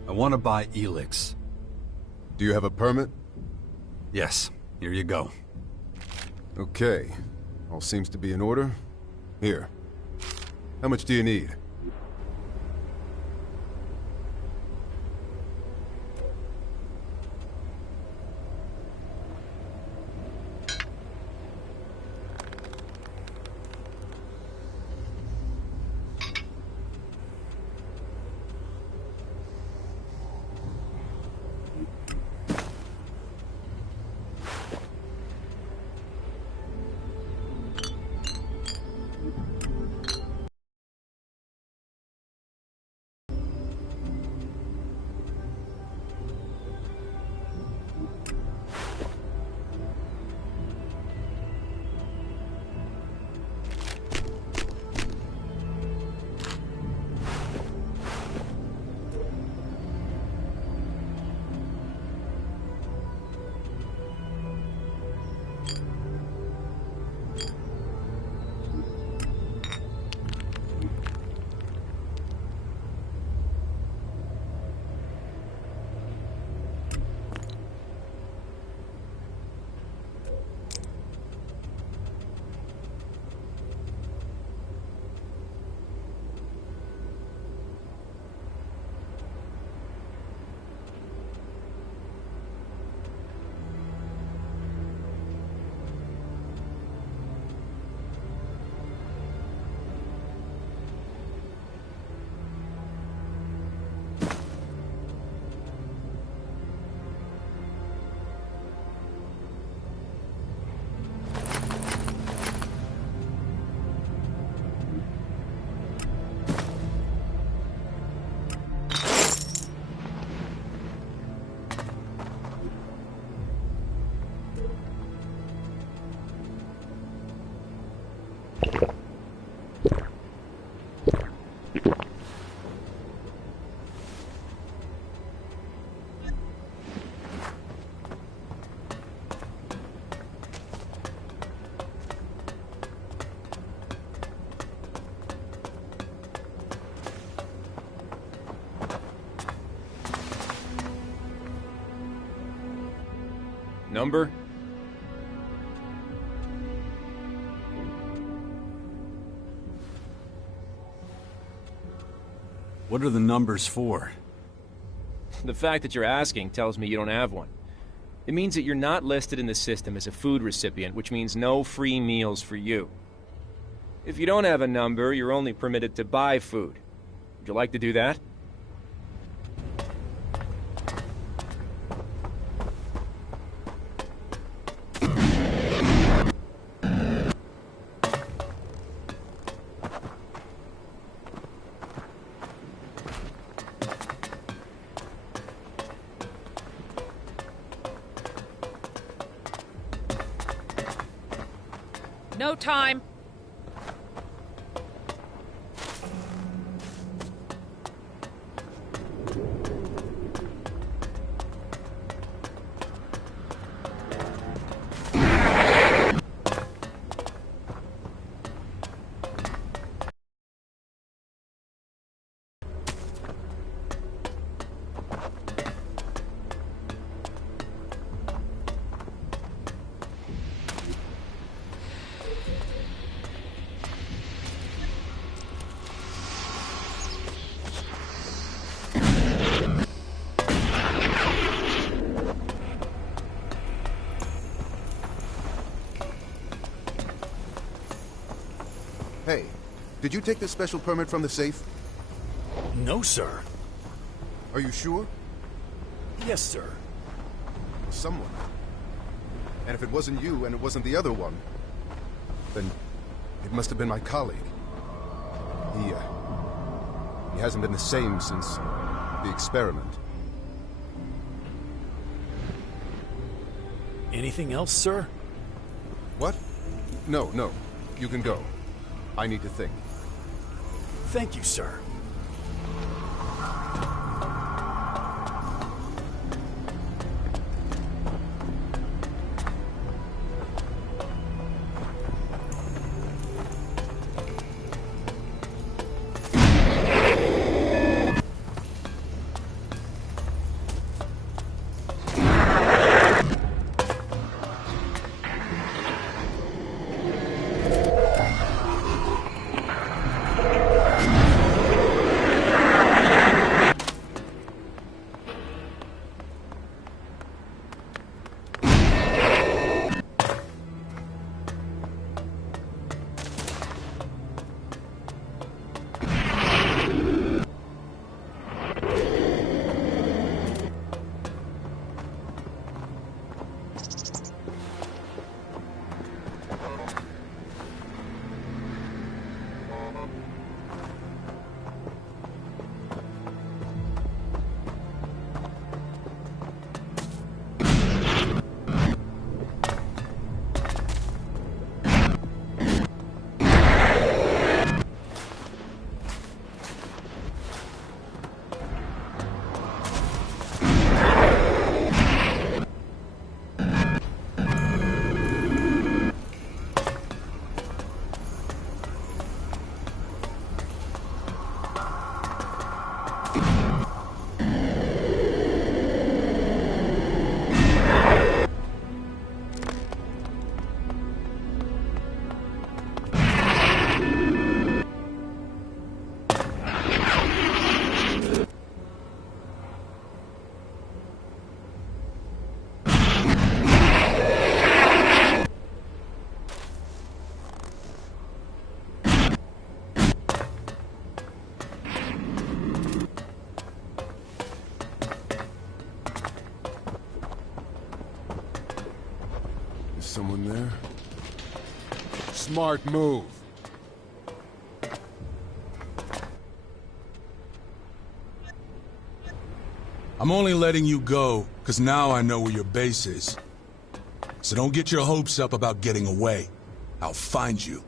I want to buy Elex. Do you have a permit? Yes, here you go. Okay. All seems to be in order. Here. How much do you need? Number? What are the numbers for? The fact that you're asking tells me you don't have one. It means that you're not listed in the system as a food recipient, which means no free meals for you. If you don't have a number, you're only permitted to buy food. Would you like to do that? No time. Hey, did you take the special permit from the safe? No, sir. Are you sure? Yes, sir. Someone. And if it wasn't you and it wasn't the other one, then it must have been my colleague. He hasn't been the same since the experiment. Anything else, sir? What? No. You can go. I need to think. Thank you, sir. Someone there? Smart move. I'm only letting you go, because now I know where your base is. So don't get your hopes up about getting away. I'll find you.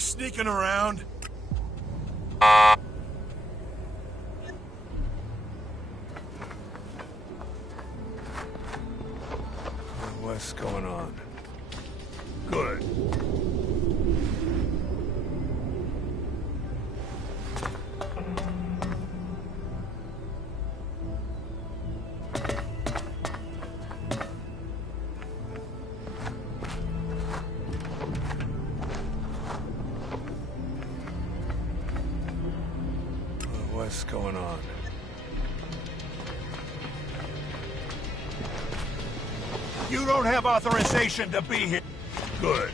sneaking around? What's going on? Good. What's going on? You don't have authorization to be here. Good.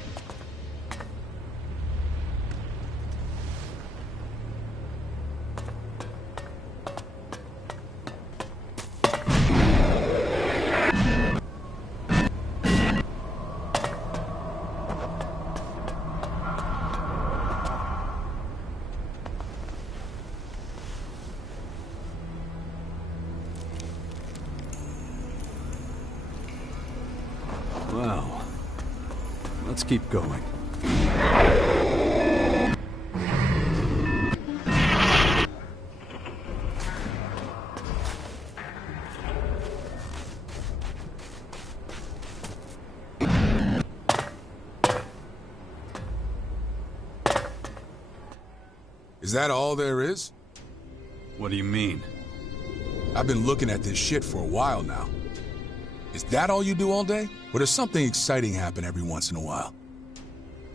Well, let's keep going. Is that all there is? What do you mean? I've been looking at this shit for a while now. Is that all you do all day? Or does something exciting happen every once in a while?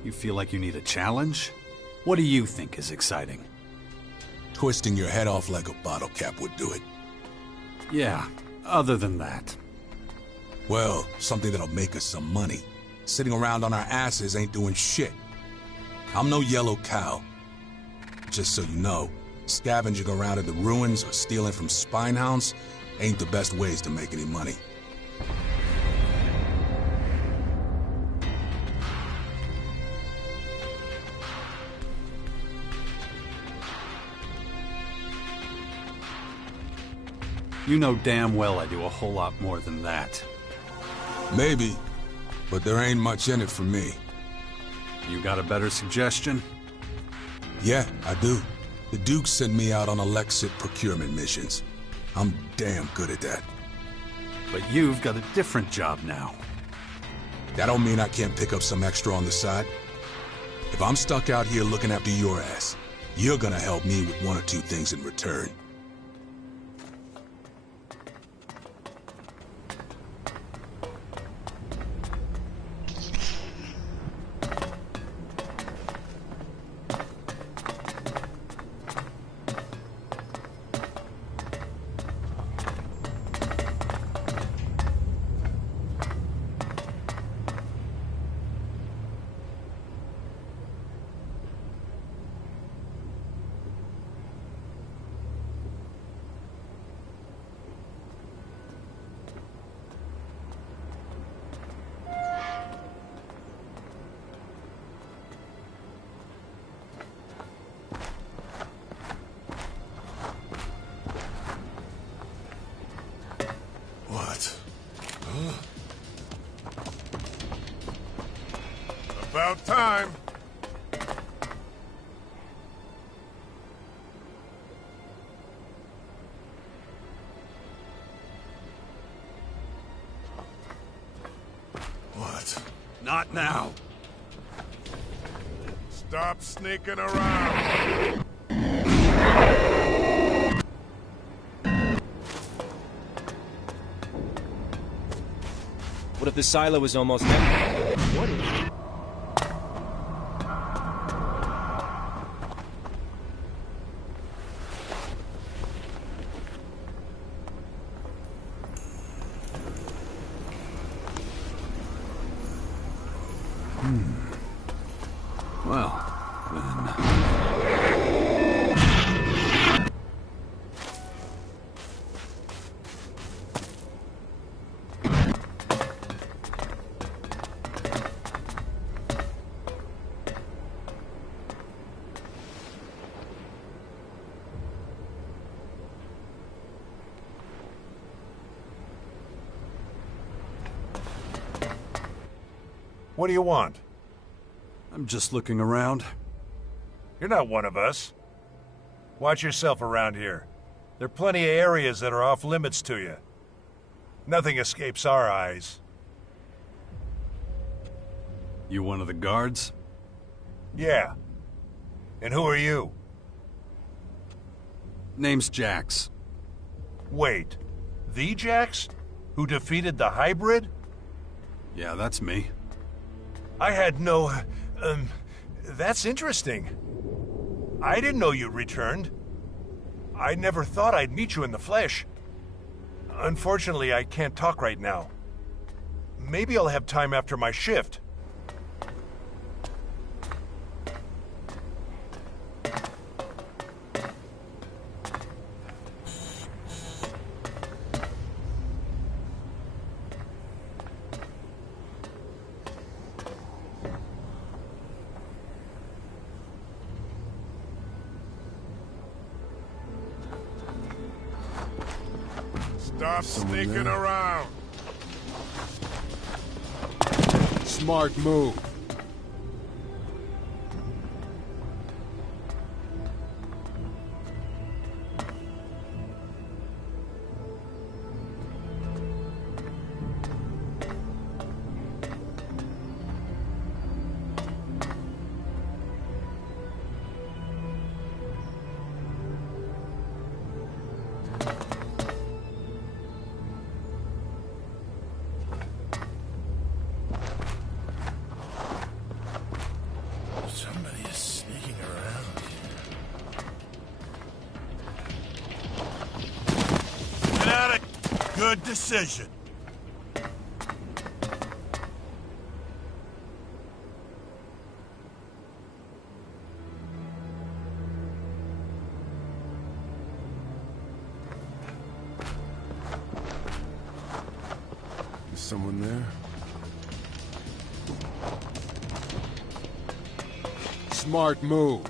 You feel like you need a challenge? What do you think is exciting? Twisting your head off like a bottle cap would do it. Yeah, other than that. Well, something that'll make us some money. Sitting around on our asses ain't doing shit. I'm no yellow cow. Just so you know, scavenging around in the ruins or stealing from spinehounds ain't the best ways to make any money. You know damn well I do a whole lot more than that. Maybe, but there ain't much in it for me. You got a better suggestion? Yeah, I do. The Duke sent me out on Elex procurement missions. I'm damn good at that. But you've got a different job now. That don't mean I can't pick up some extra on the side. If I'm stuck out here looking after your ass, you're gonna help me with one or two things in return. About time. What? Not now. Stop sneaking around. What if the silo was almost empty? What if... Well, then... What do you want? I'm just looking around. You're not one of us. Watch yourself around here. There are plenty of areas that are off limits to you. Nothing escapes our eyes. You one of the guards? Yeah. And who are you? Name's Jax. Wait. The Jax? Who defeated the hybrid? Yeah, that's me. I had no... That's interesting. I didn't know you returned. I never thought I'd meet you in the flesh. Unfortunately, I can't talk right now. Maybe I'll have time after my shift. Stop sneaking around. Smart move. Somebody is sneaking around here. Get out of... Good decision. Is someone there? Smart move.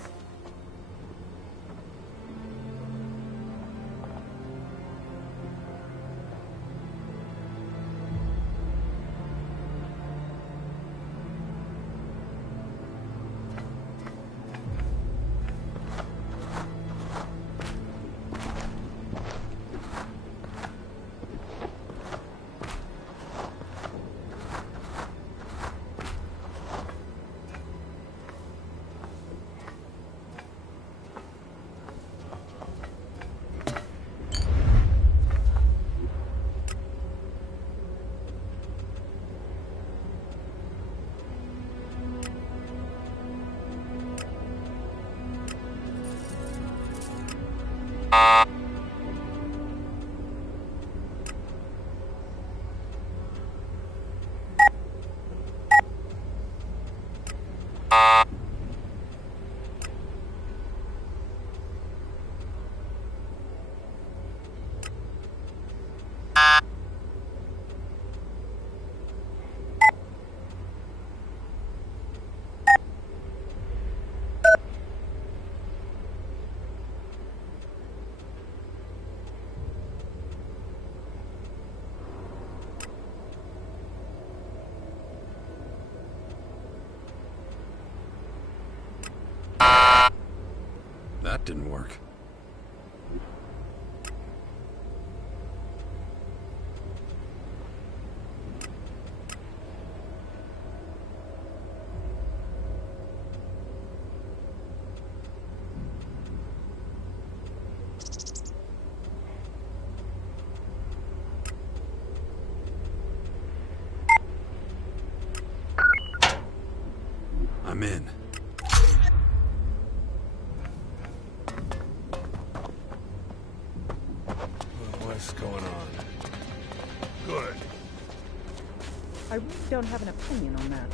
That didn't work. I'm in. What's going on? Good. I really don't have an opinion on that.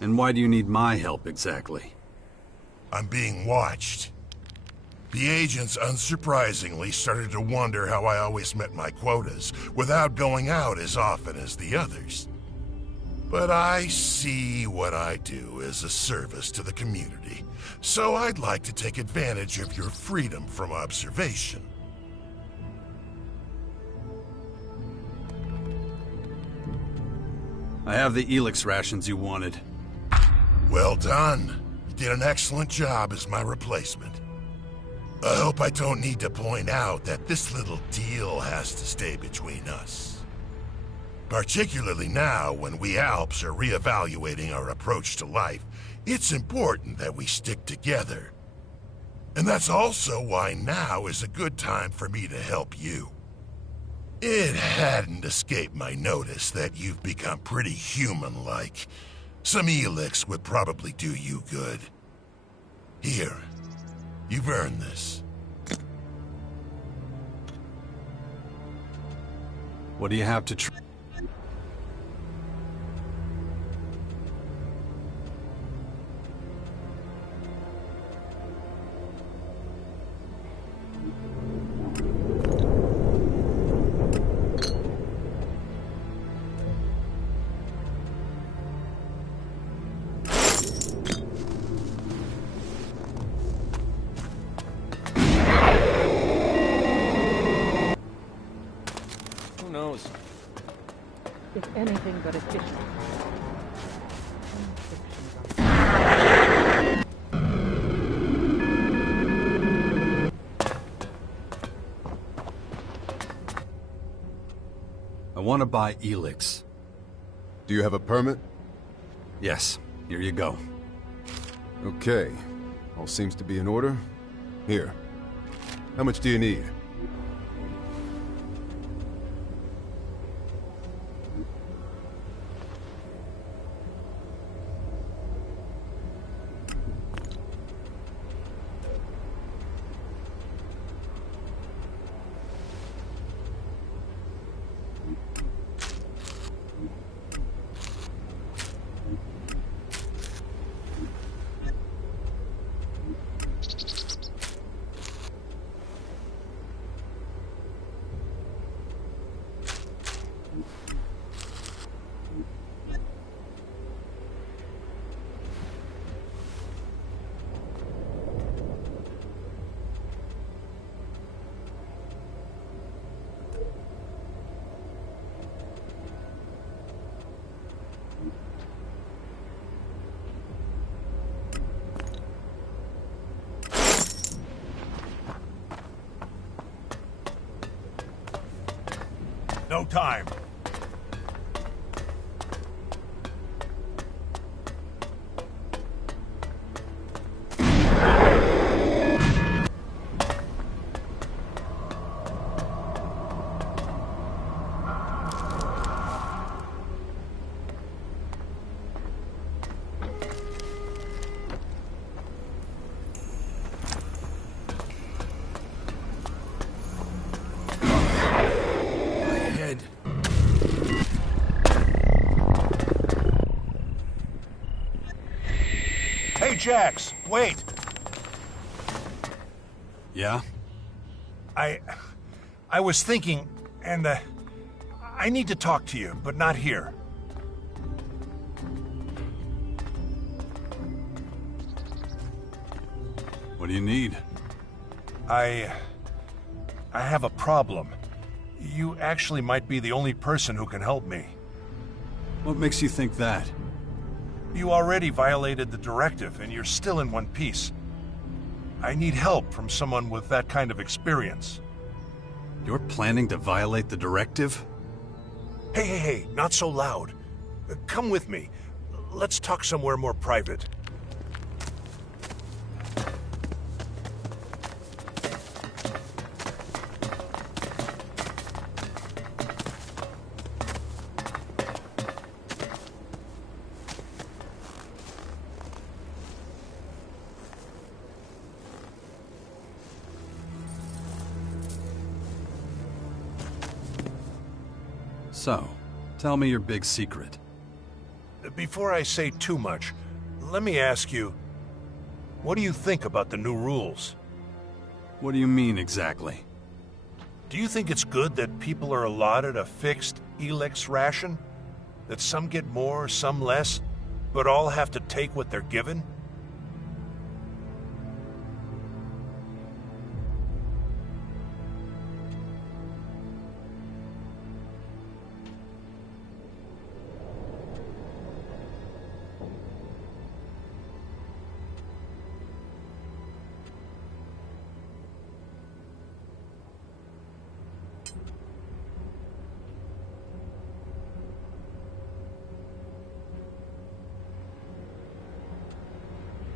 And why do you need my help exactly? I'm being watched. The agents, unsurprisingly, started to wonder how I always met my quotas without going out as often as the others. But I see what I do as a service to the community, so I'd like to take advantage of your freedom from observation. I have the Elex rations you wanted. Well done. You did an excellent job as my replacement. I hope I don't need to point out that this little deal has to stay between us. Particularly now, when we Alps are reevaluating our approach to life, it's important that we stick together. And that's also why now is a good time for me to help you. It hadn't escaped my notice that you've become pretty human-like. Some Elex would probably do you good. Here, you've earned this. What do you have to Who knows? It's anything but efficient. I want to buy Elex. Do you have a permit? Yes, here you go. Okay. All seems to be in order. Here. How much do you need? No time. Hey, Jax, wait. Yeah? I was thinking, and I need to talk to you, but not here. What do you need? I have a problem. You actually might be the only person who can help me. What makes you think that? You already violated the directive, and you're still in one piece. I need help from someone with that kind of experience. You're planning to violate the directive? Hey, not so loud. Come with me. Let's talk somewhere more private. So, tell me your big secret. Before I say too much, let me ask you, what do you think about the new rules? What do you mean exactly? Do you think it's good that people are allotted a fixed Elex ration? That some get more, some less, but all have to take what they're given?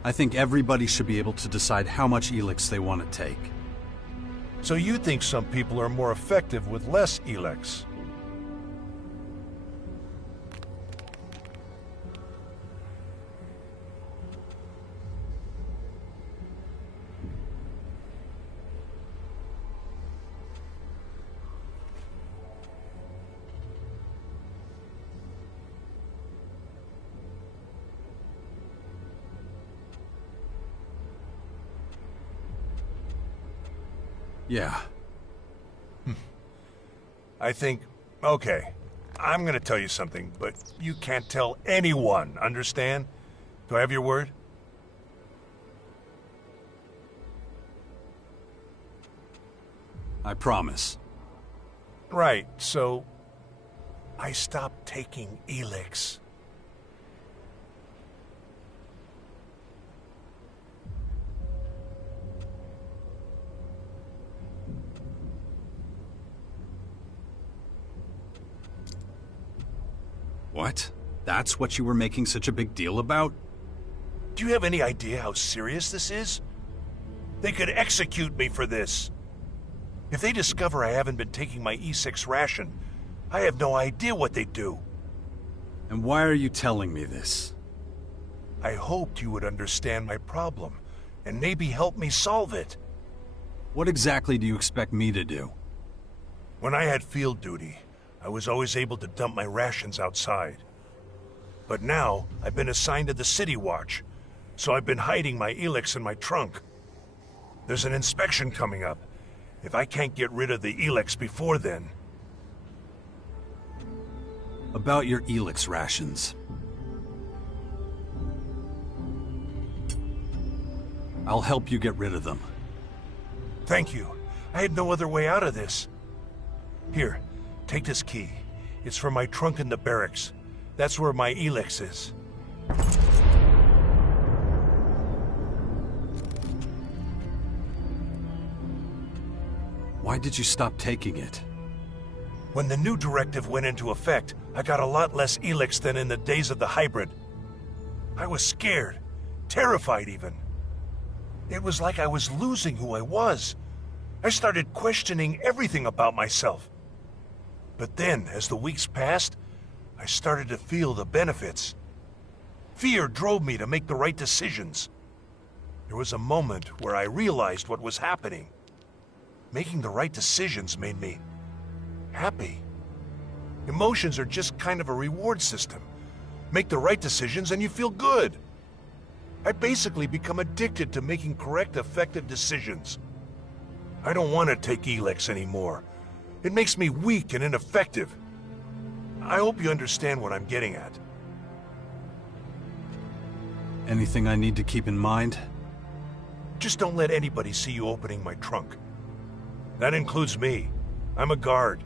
I think everybody should be able to decide how much Elex they want to take. So you think some people are more effective with less Elex? Yeah. I think, okay, I'm gonna tell you something, but you can't tell anyone, understand? Do I have your word? I promise. Right, so I stopped taking Elex. What? That's what you were making such a big deal about? Do you have any idea how serious this is? They could execute me for this. If they discover I haven't been taking my E6 ration, I have no idea what they'd do. And why are you telling me this? I hoped you would understand my problem, and maybe help me solve it. What exactly do you expect me to do? When I had field duty, I was always able to dump my rations outside. But now, I've been assigned to the City Watch, so I've been hiding my Elex in my trunk. There's an inspection coming up. If I can't get rid of the Elex before then... About your Elex rations. I'll help you get rid of them. Thank you. I had no other way out of this. Here, take this key. It's from my trunk in the barracks. That's where my Elex is. Why did you stop taking it? When the new directive went into effect, I got a lot less Elex than in the days of the hybrid. I was scared, terrified even. It was like I was losing who I was. I started questioning everything about myself. But then, as the weeks passed, I started to feel the benefits. Fear drove me to make the right decisions. There was a moment where I realized what was happening. Making the right decisions made me happy. Emotions are just kind of a reward system. Make the right decisions and you feel good. I basically become addicted to making correct, effective decisions. I don't want to take Elex anymore. It makes me weak and ineffective. I hope you understand what I'm getting at. Anything I need to keep in mind? Just don't let anybody see you opening my trunk. That includes me. I'm a guard.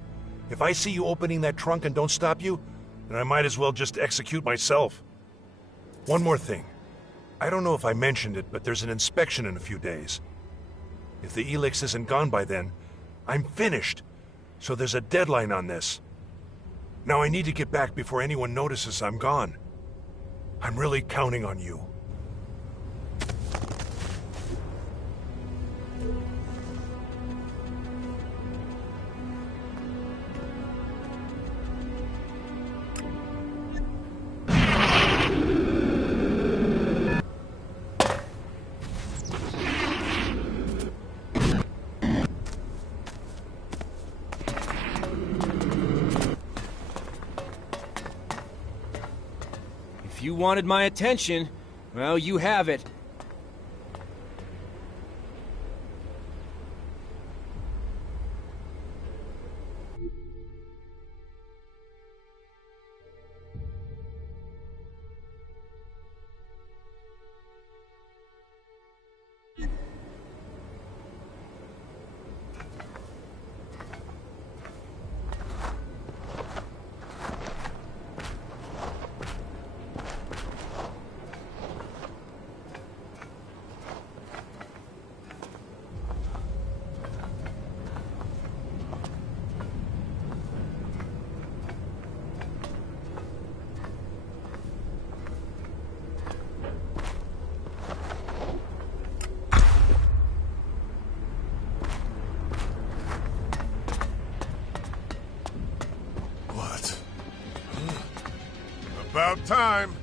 If I see you opening that trunk and don't stop you, then I might as well just execute myself. One more thing. I don't know if I mentioned it, but there's an inspection in a few days. If the Elex isn't gone by then, I'm finished. So there's a deadline on this. Now I need to get back before anyone notices I'm gone. I'm really counting on you. If you wanted my attention, well, you have it. About time.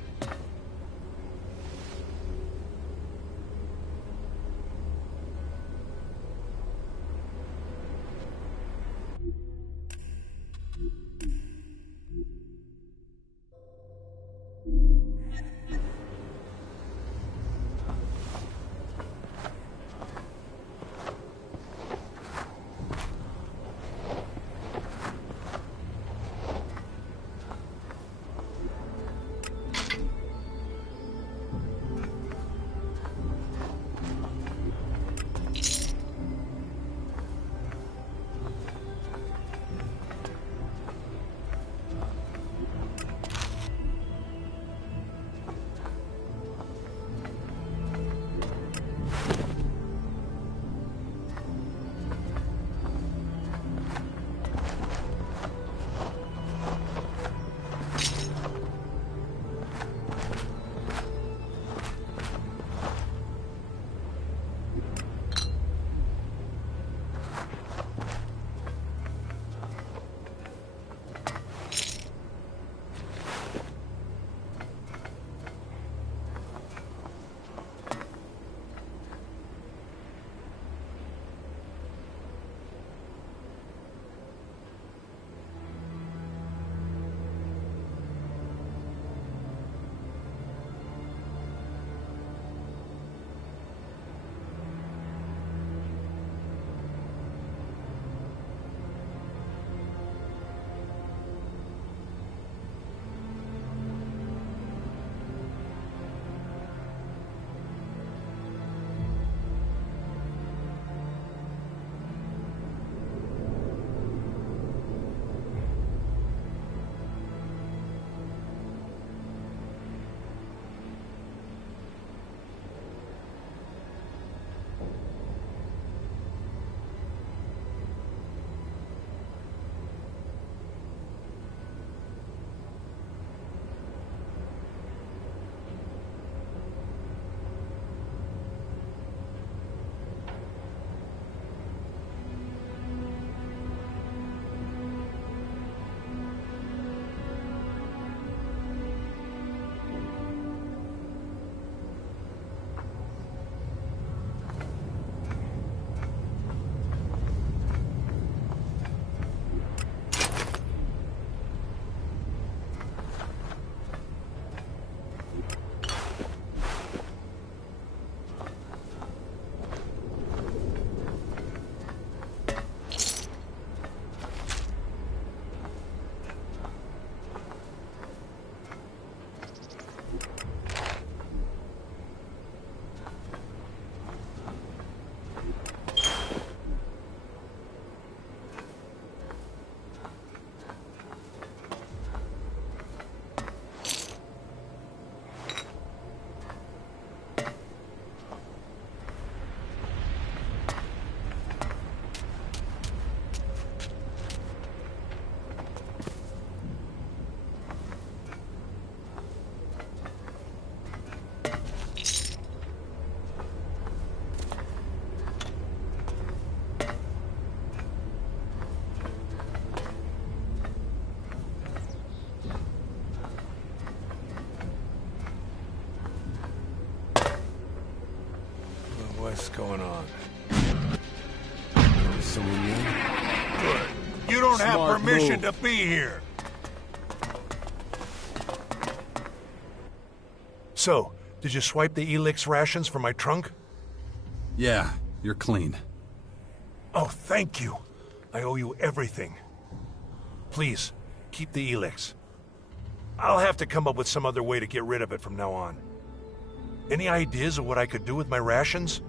What's going on? Someone there? Good. You don't have Smart permission move. to be here. So, did you swipe the Elex rations from my trunk? Yeah, you're clean. Oh, thank you. I owe you everything. Please, keep the Elex. I'll have to come up with some other way to get rid of it from now on. Any ideas of what I could do with my rations?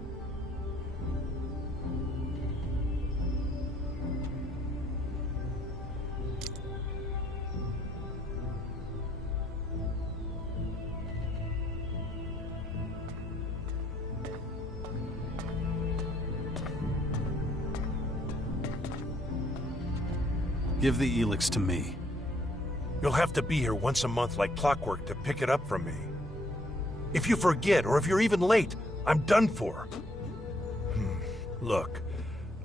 Give the Elex to me. You'll have to be here once a month like clockwork to pick it up from me. If you forget, or if you're even late, I'm done for. Look,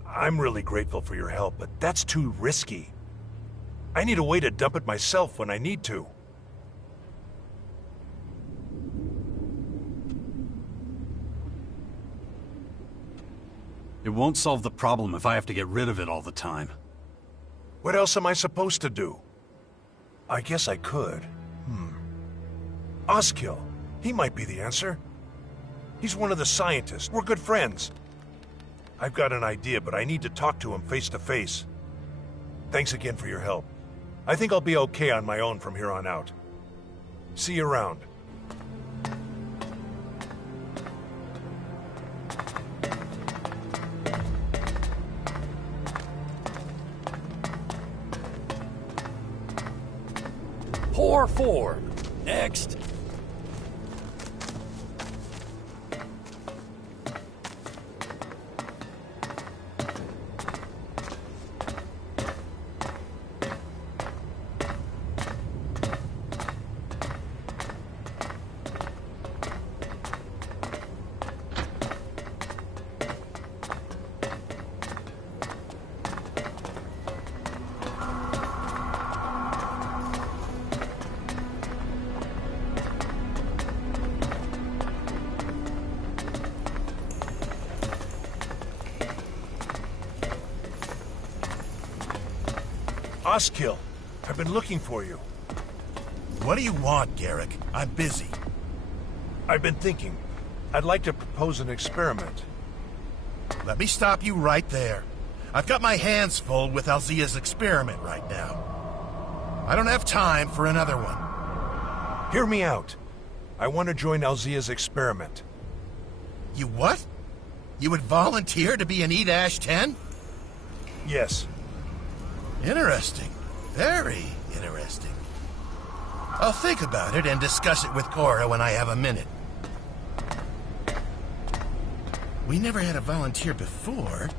I'm really grateful for your help, but that's too risky. I need a way to dump it myself when I need to. It won't solve the problem if I have to get rid of it all the time. What else am I supposed to do? I guess I could. Oskill. He might be the answer. He's one of the scientists. We're good friends. I've got an idea, but I need to talk to him face to face. Thanks again for your help. I think I'll be okay on my own from here on out. See you around. Pour forward. Next. Oskill, I've been looking for you. What do you want, Garrick? I'm busy. I've been thinking. I'd like to propose an experiment. Let me stop you right there. I've got my hands full with Alzea's experiment right now. I don't have time for another one. Hear me out. I want to join Alzea's experiment. You what? You would volunteer to be an E-10? Yes. Interesting. Very interesting. I'll think about it and discuss it with Cora when I have a minute. We never had a volunteer before.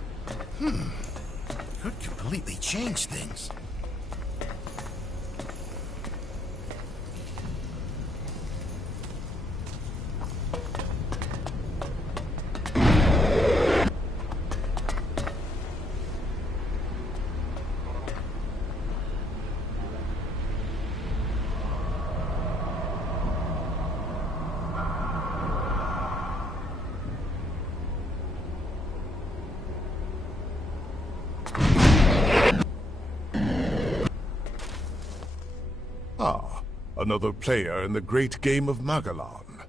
Could completely change things. Another player in the great game of Magellan.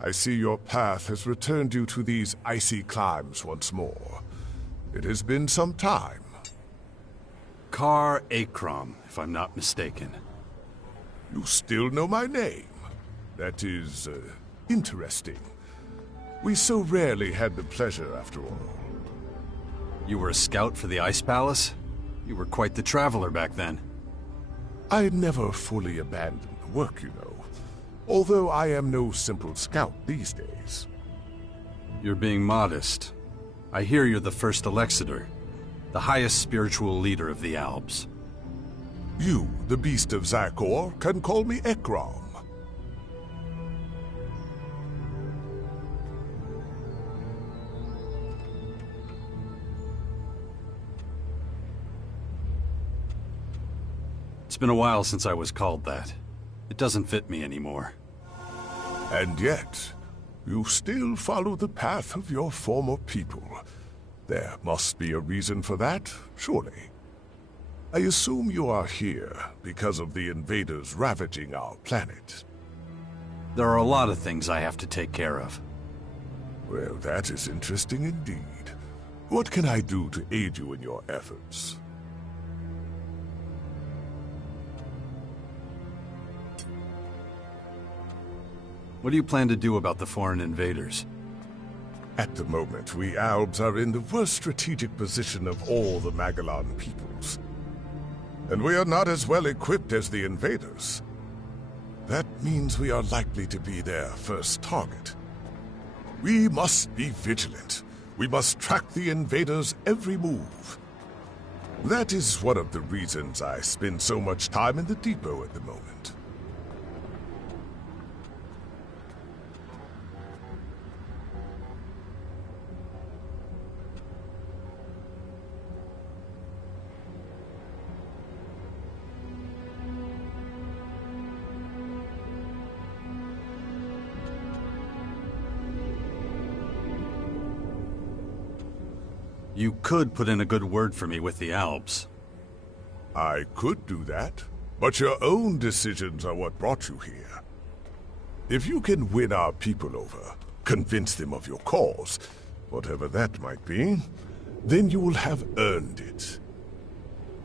I see your path has returned you to these icy climes once more. It has been some time. Kar Akram, if I'm not mistaken. You still know my name. That is, interesting. We so rarely had the pleasure, after all. You were a scout for the Ice Palace? You were quite the traveler back then. I never fully abandoned the work, you know. Although I am no simple scout these days. You're being modest. I hear you're the first Alexander, the highest spiritual leader of the Alps. You, the beast of Zakor, can call me Ekram. It's been a while since I was called that. It doesn't fit me anymore. And yet, you still follow the path of your former people. There must be a reason for that, surely. I assume you are here because of the invaders ravaging our planet. There are a lot of things I have to take care of. Well, that is interesting indeed. What can I do to aid you in your efforts? What do you plan to do about the foreign invaders? At the moment, we Albs are in the worst strategic position of all the Magellan peoples. And we are not as well equipped as the invaders. That means we are likely to be their first target. We must be vigilant. We must track the invaders' every move. That is one of the reasons I spend so much time in the depot at the moment. You could put in a good word for me with the Albs. I could do that, but your own decisions are what brought you here. If you can win our people over, convince them of your cause, whatever that might be, then you will have earned it.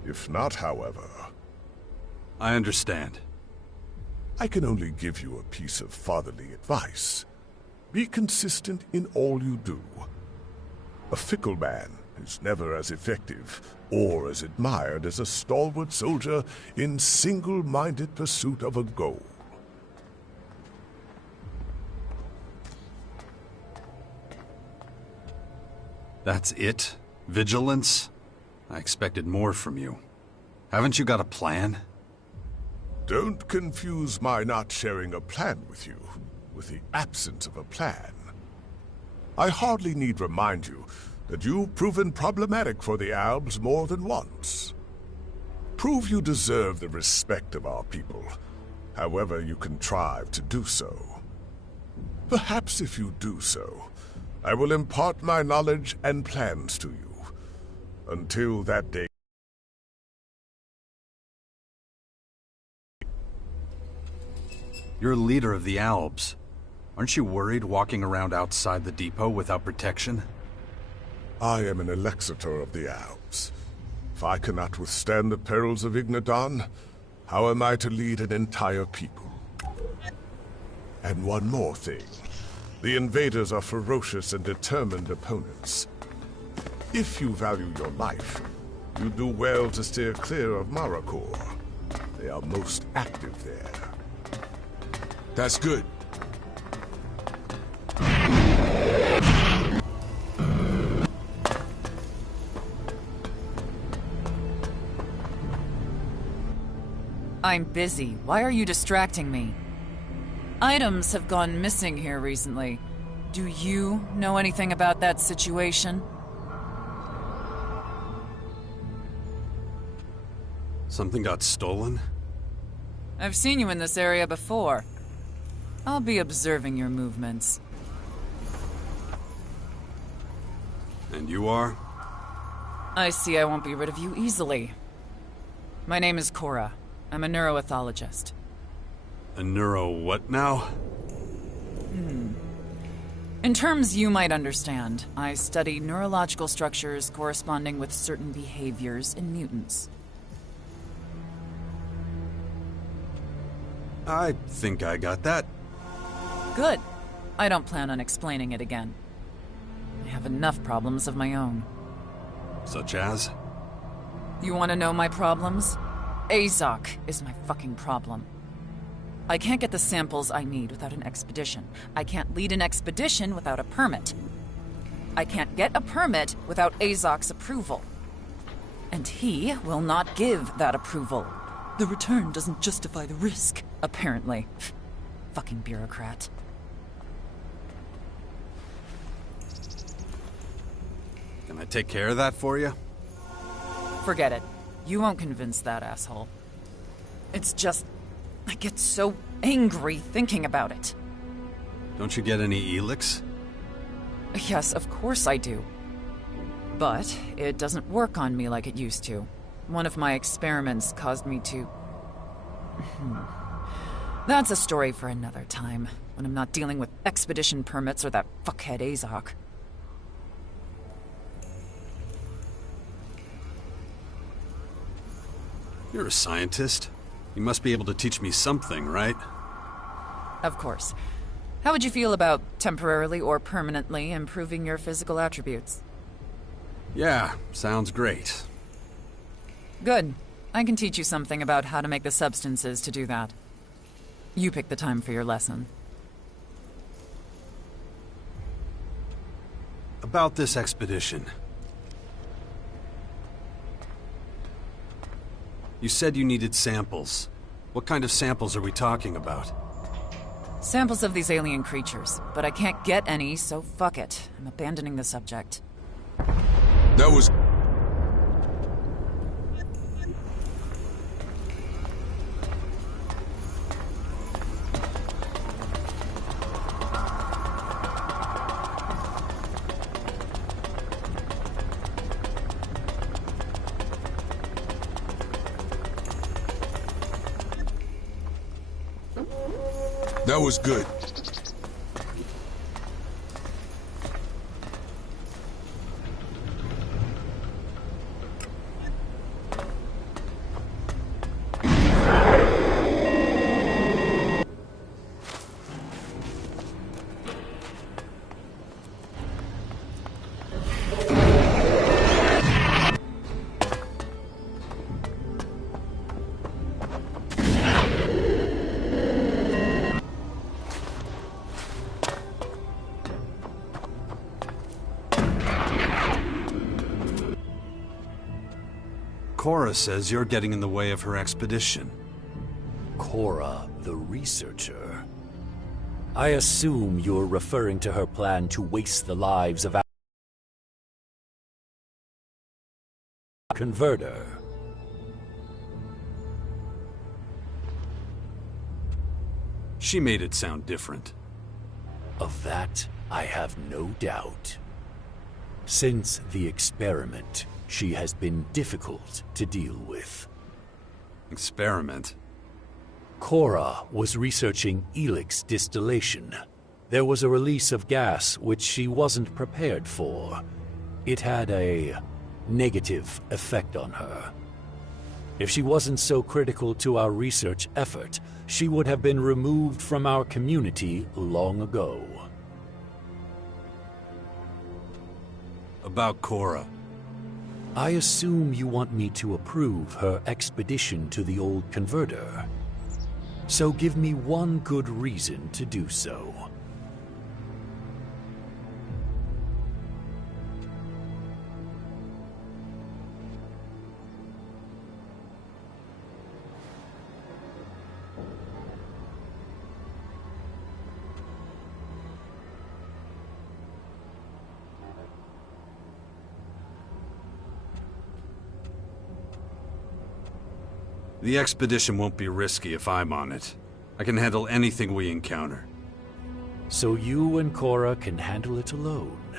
If not, however... I understand. I can only give you a piece of fatherly advice. Be consistent in all you do. A fickle man is never as effective or as admired as a stalwart soldier in single-minded pursuit of a goal. That's it? Vigilance? I expected more from you. Haven't you got a plan? Don't confuse my not sharing a plan with you with the absence of a plan. I hardly need remind you that you've proven problematic for the Albs more than once. Prove you deserve the respect of our people, however you contrive to do so. Perhaps if you do so, I will impart my knowledge and plans to you. Until that day... You're leader of the Albs. Aren't you worried walking around outside the depot without protection? I am an Elexitor of the Albs. If I cannot withstand the perils of Ignadon, how am I to lead an entire people? And one more thing. The invaders are ferocious and determined opponents. If you value your life, you do well to steer clear of Marrakor. They are most active there. That's good. I'm busy. Why are you distracting me? Items have gone missing here recently. Do you know anything about that situation? Something got stolen? I've seen you in this area before. I'll be observing your movements. And you are? I see I won't be rid of you easily. My name is Cora. I'm a neuroethologist. A neuro what now? In terms you might understand, I study neurological structures corresponding with certain behaviors in mutants. I think I got that. Good. I don't plan on explaining it again. I have enough problems of my own. Such as? You want to know my problems? Azok is my fucking problem. I can't get the samples I need without an expedition. I can't lead an expedition without a permit. I can't get a permit without Azok's approval. And he will not give that approval. The return doesn't justify the risk, apparently. Fucking bureaucrat. Can I take care of that for you? Forget it. You won't convince that asshole. It's just... I get so angry thinking about it. Don't you get any Elex? Yes, of course I do. But it doesn't work on me like it used to. One of my experiments caused me to... That's a story for another time, when I'm not dealing with expedition permits or that fuckhead Azok. You're a scientist. You must be able to teach me something, right? Of course. How would you feel about temporarily or permanently improving your physical attributes? Yeah, sounds great. Good. I can teach you something about how to make the substances to do that. You pick the time for your lesson. About this expedition. You said you needed samples. What kind of samples are we talking about? Samples of these alien creatures, but I can't get any, so fuck it. I'm abandoning the subject. That was... That was good. Cora says you're getting in the way of her expedition. Cora, the researcher. I assume you're referring to her plan to waste the lives of our converter. She made it sound different. Of that, I have no doubt. Since the experiment, she has been difficult to deal with. Experiment? Cora was researching Elex distillation. There was a release of gas which she wasn't prepared for. It had a negative effect on her. If she wasn't so critical to our research effort, she would have been removed from our community long ago. About Cora. I assume you want me to approve her expedition to the old converter. So give me one good reason to do so. The expedition won't be risky if I'm on it. I can handle anything we encounter. So you and Cora can handle it alone.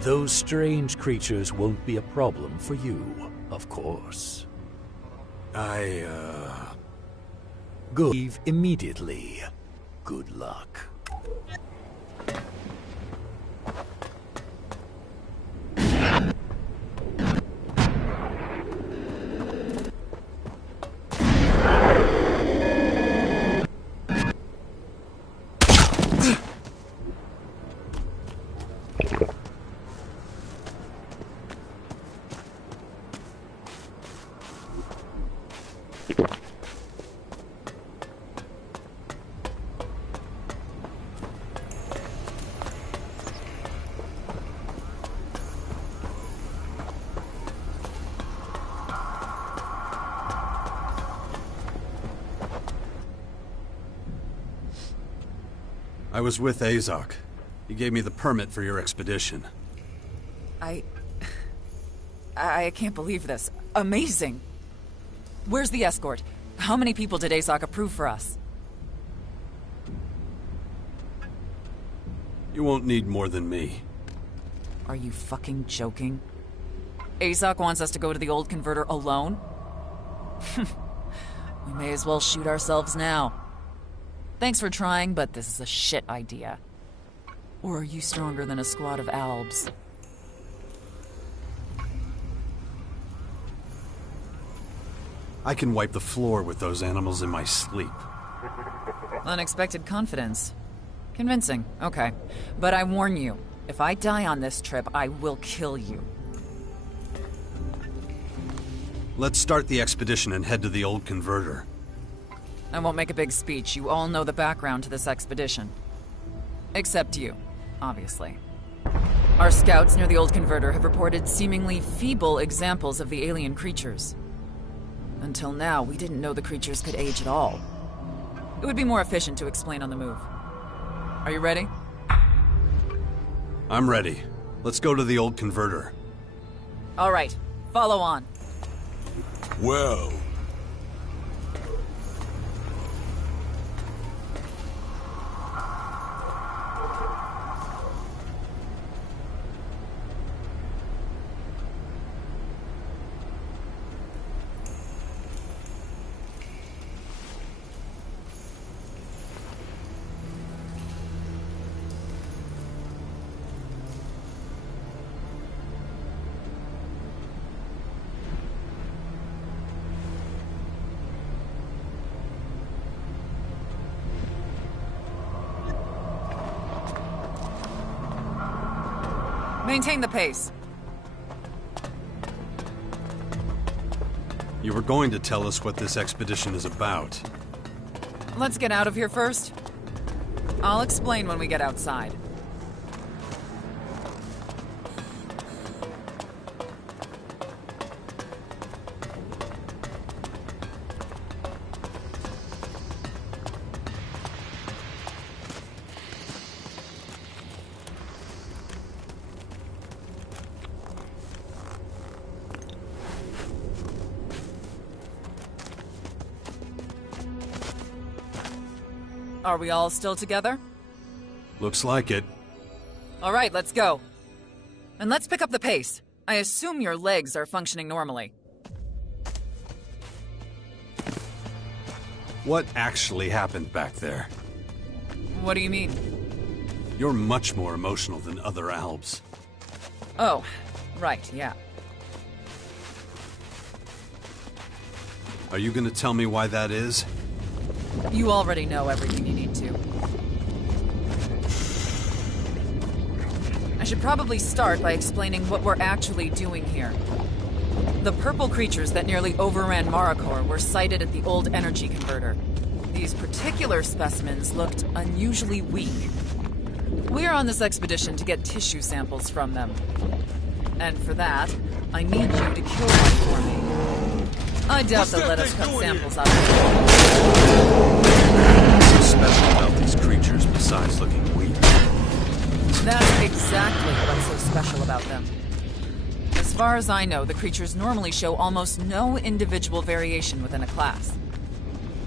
Those strange creatures won't be a problem for you, of course. Good. Leave immediately. Good luck. I was with Azok. He gave me the permit for your expedition. I can't believe this. Amazing! Where's the escort? How many people did Azok approve for us? You won't need more than me. Are you fucking joking? Azok wants us to go to the old converter alone? We may as well shoot ourselves now. Thanks for trying, but this is a shit idea. Or are you stronger than a squad of Albs? I can wipe the floor with those animals in my sleep. Unexpected confidence. Convincing, okay. But I warn you, if I die on this trip, I will kill you. Let's start the expedition and head to the old converter. I won't make a big speech. You all know the background to this expedition. Except you, obviously. Our scouts near the old converter have reported seemingly feeble examples of the alien creatures. Until now, we didn't know the creatures could age at all. It would be more efficient to explain on the move. Are you ready? I'm ready. Let's go to the old converter. All right, follow on. Well. Maintain the pace. You were going to tell us what this expedition is about. Let's get out of here first. I'll explain when we get outside. Are we all still together? Looks like it. All right, let's go. And let's pick up the pace. I assume your legs are functioning normally. What actually happened back there? What do you mean? You're much more emotional than other Albs. Oh, right, yeah. Are you gonna tell me why that is? You already know everything you need to. I should probably start by explaining what we're actually doing here. The purple creatures that nearly overran Maricor were sighted at the old energy converter. These particular specimens looked unusually weak. We're on this expedition to get tissue samples from them. And for that, I need you to kill one for me. I doubt they'll let us cut samples out of them. What's so special about these creatures besides looking weak? That's exactly what's so special about them. As far as I know, the creatures normally show almost no individual variation within a class.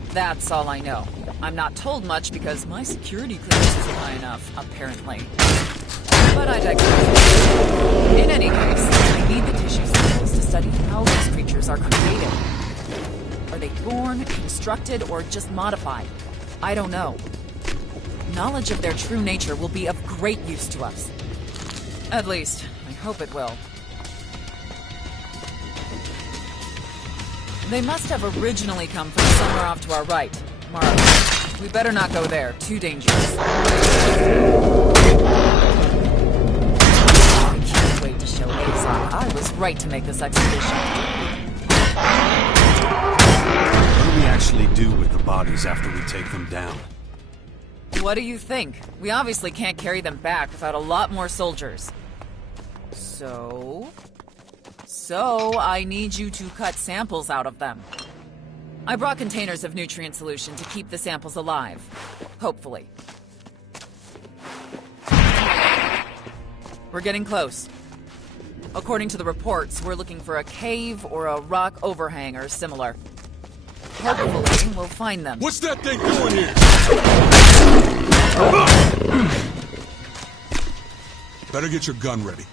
That's all I know. I'm not told much because my security clearance isn't high enough, apparently. But I digress. In any case, I need the tissue samples to study how these creatures are created. Are they born, constructed, or just modified? I don't know. Knowledge of their true nature will be of great use to us. At least, I hope it will. They must have originally come from somewhere off to our right. Mark, we better not go there. Too dangerous. I can't wait to show Azok I was right to make this expedition. What do we actually do with the bodies after we take them down? What do you think? We obviously can't carry them back without a lot more soldiers. So I need you to cut samples out of them. I brought containers of nutrient solution to keep the samples alive. Hopefully. We're getting close. According to the reports, we're looking for a cave or a rock overhang or similar. Hopefully, we'll find them. What's that thing doing here? Better get your gun ready.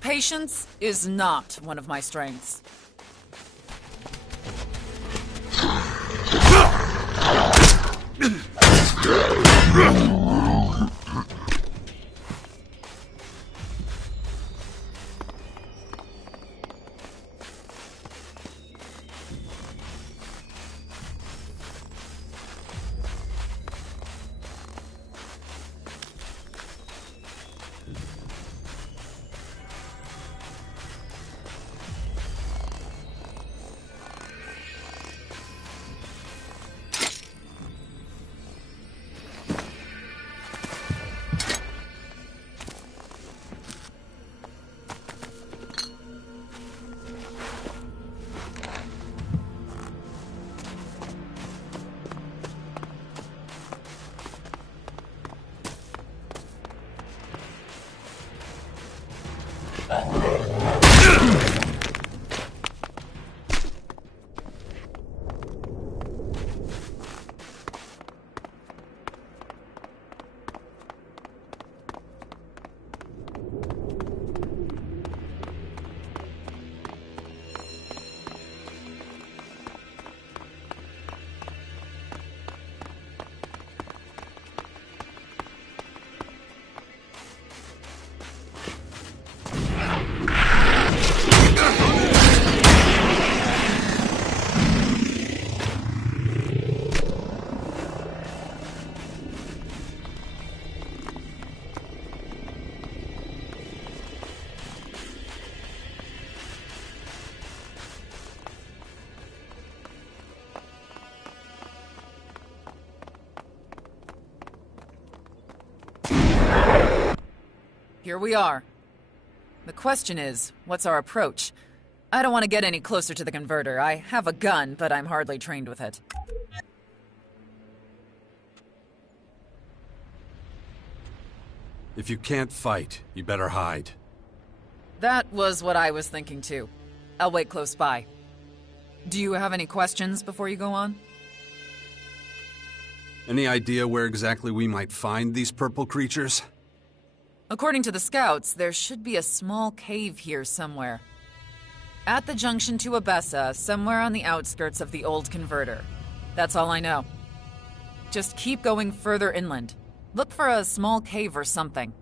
Patience is not one of my strengths. here we are. The question is, what's our approach? I don't want to get any closer to the converter. I have a gun, but I'm hardly trained with it. If you can't fight, you better hide. That was what I was thinking too. I'll wait close by. Do you have any questions before you go on? Any idea where exactly we might find these purple creatures? According to the scouts, there should be a small cave here somewhere. At the junction to Abessa, somewhere on the outskirts of the old converter. That's all I know. Just keep going further inland. Look for a small cave or something.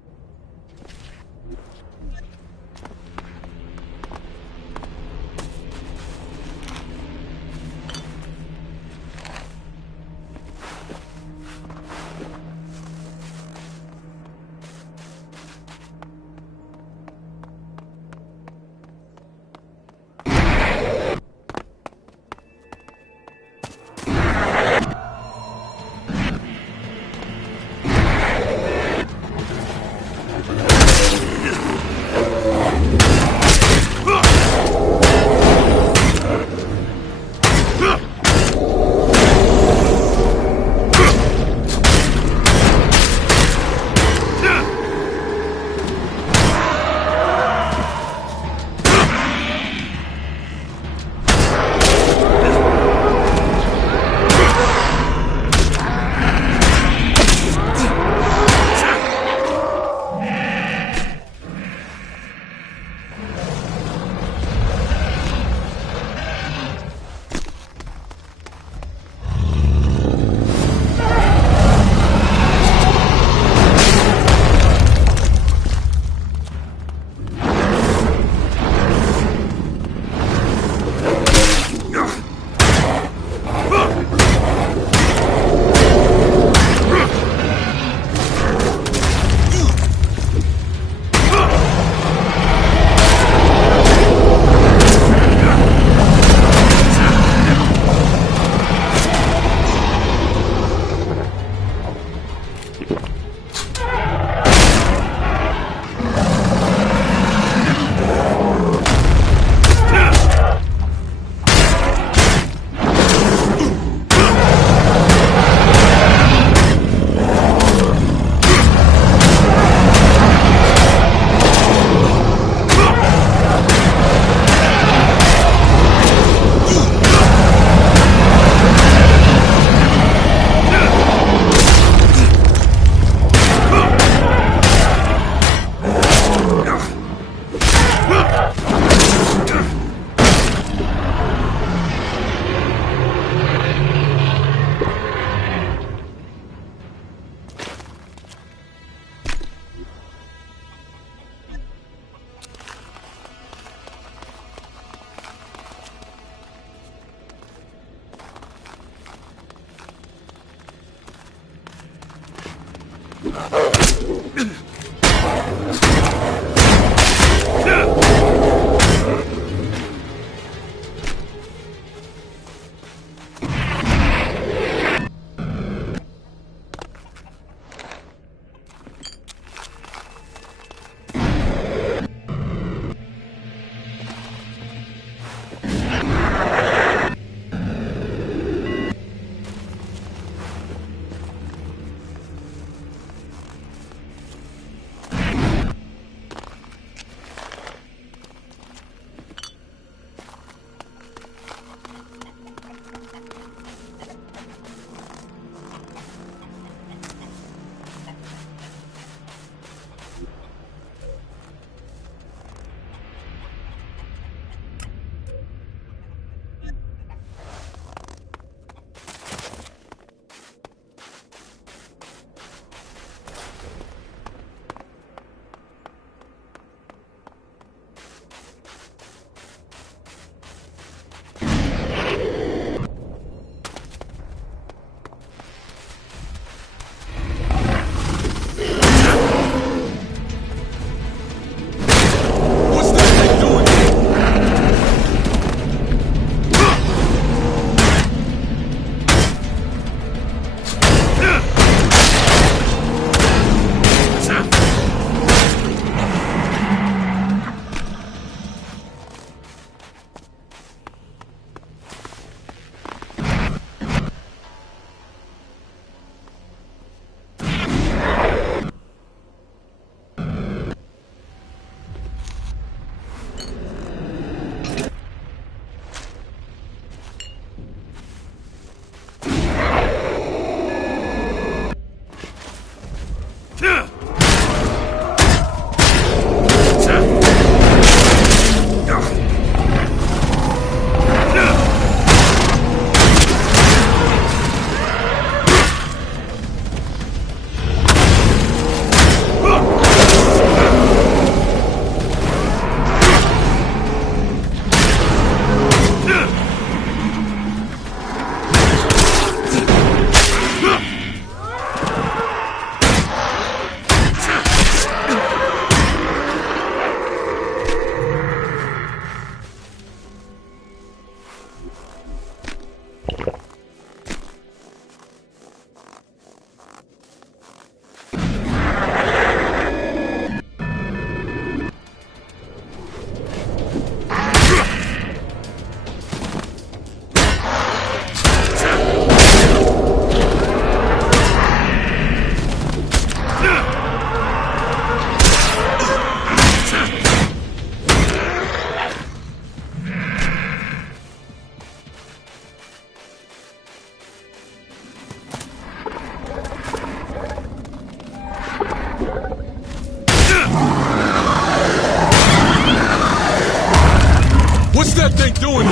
What's that thing doing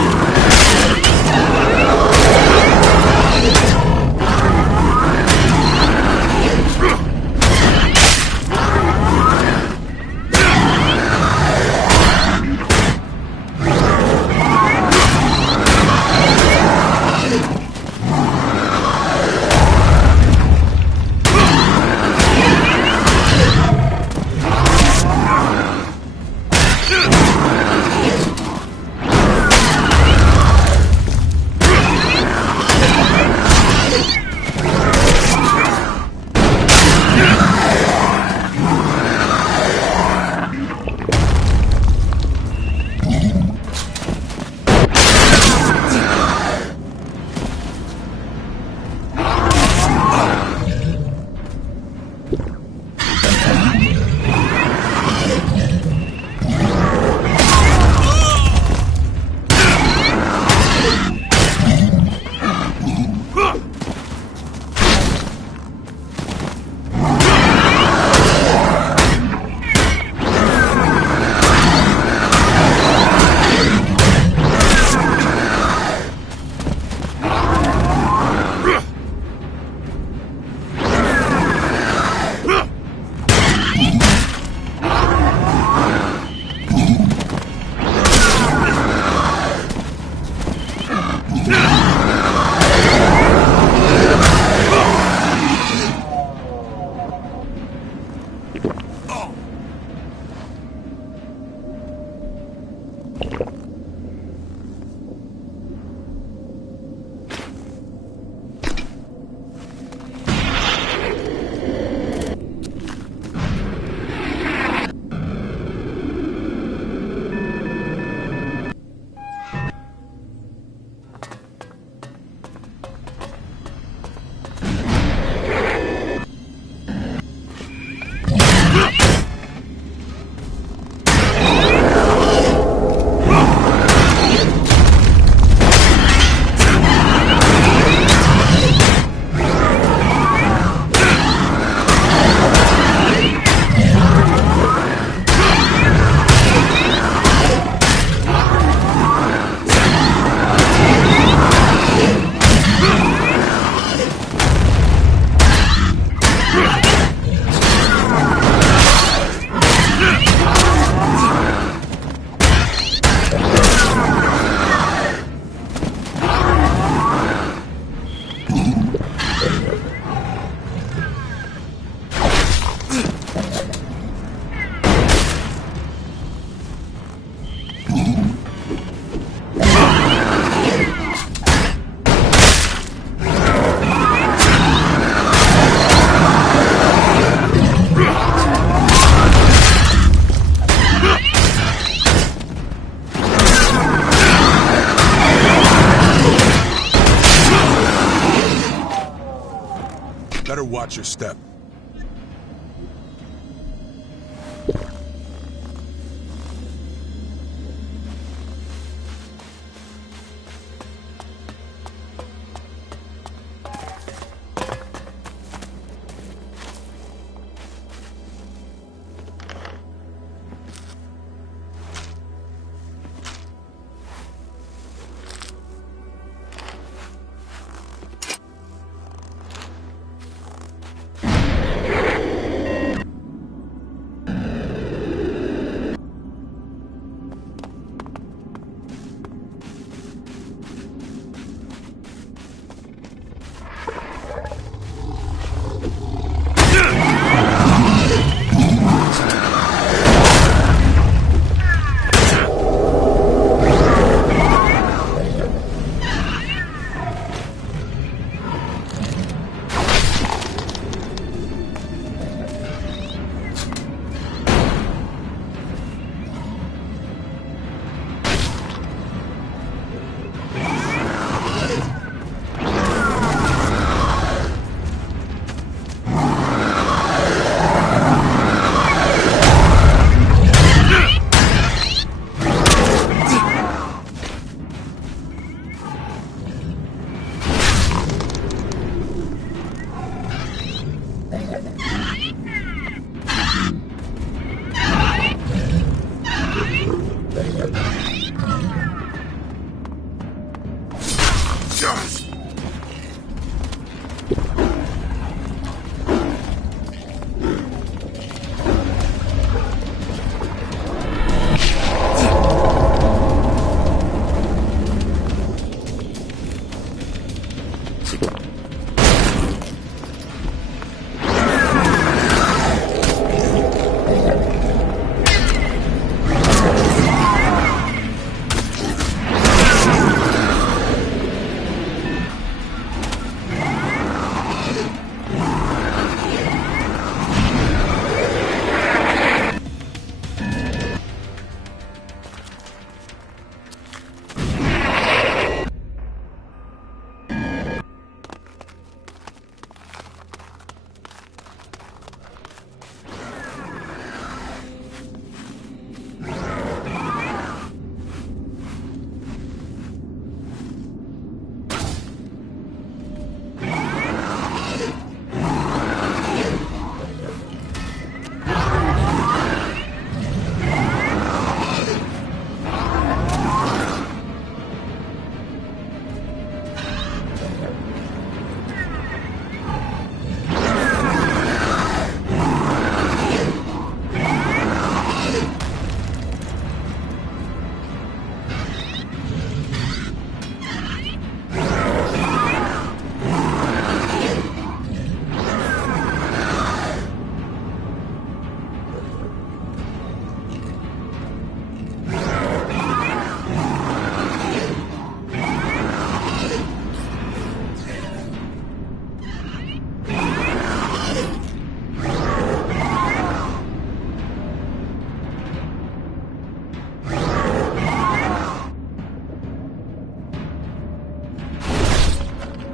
Better watch your step.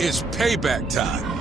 It's payback time.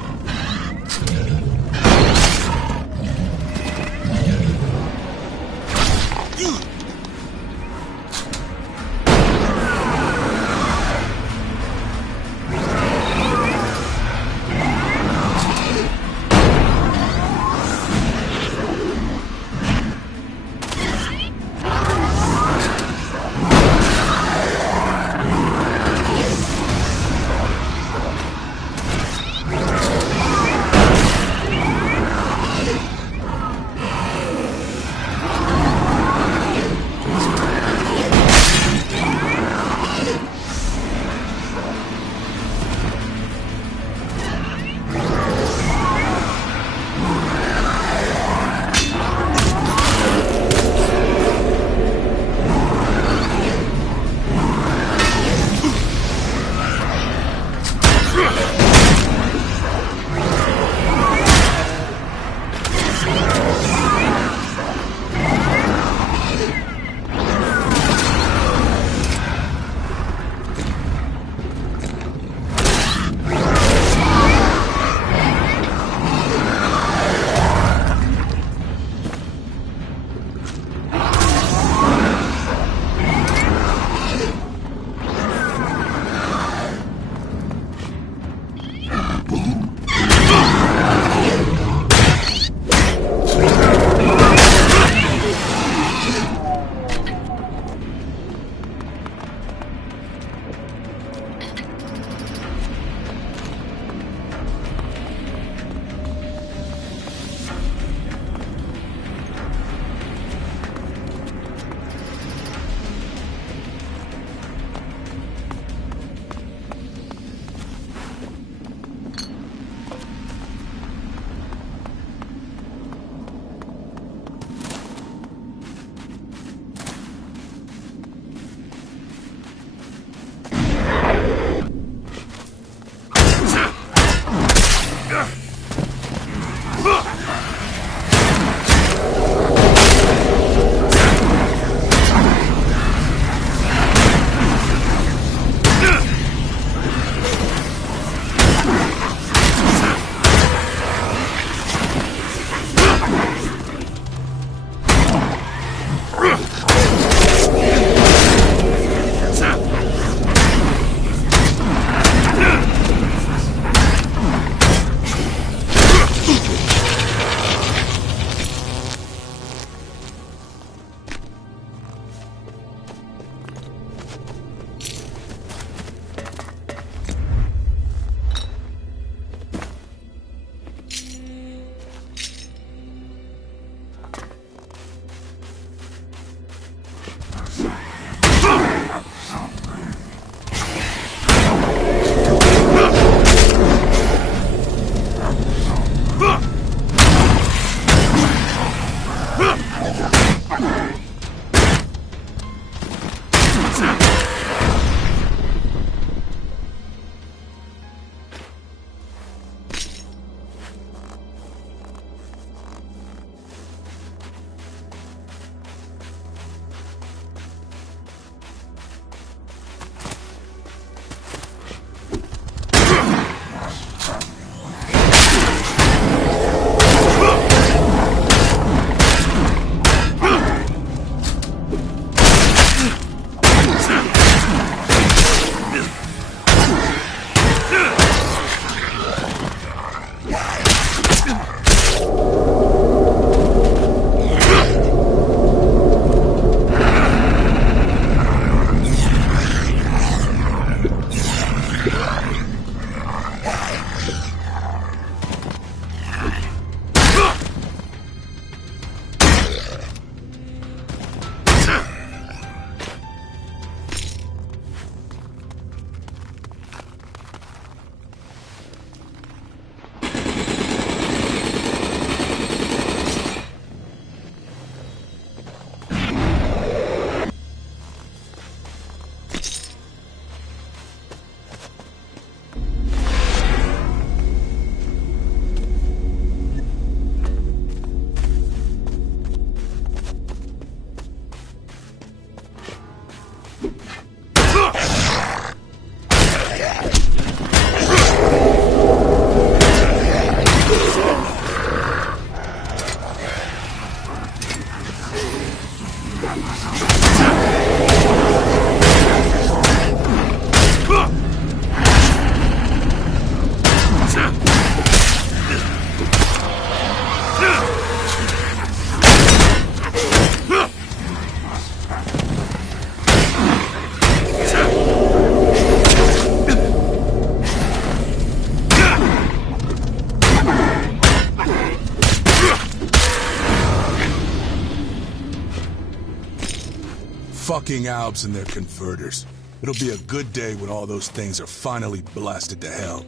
Fucking Albs and their converters. It'll be a good day when all those things are finally blasted to hell.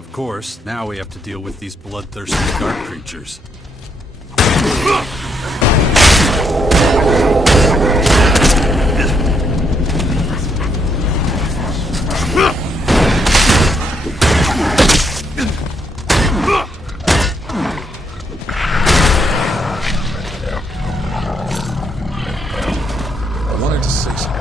Of course, now we have to deal with these bloodthirsty dark creatures. I wanted to say something.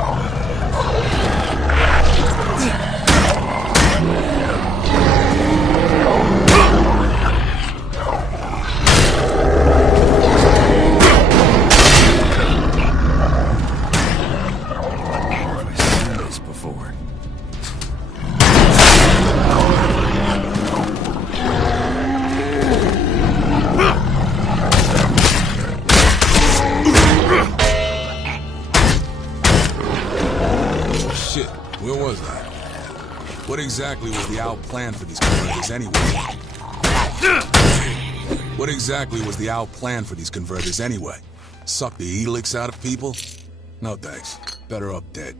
Shit, where was I? What exactly was the out plan for these converters anyway? What exactly was the out plan for these converters anyway? Suck the Elex out of people? No thanks. Better up dead.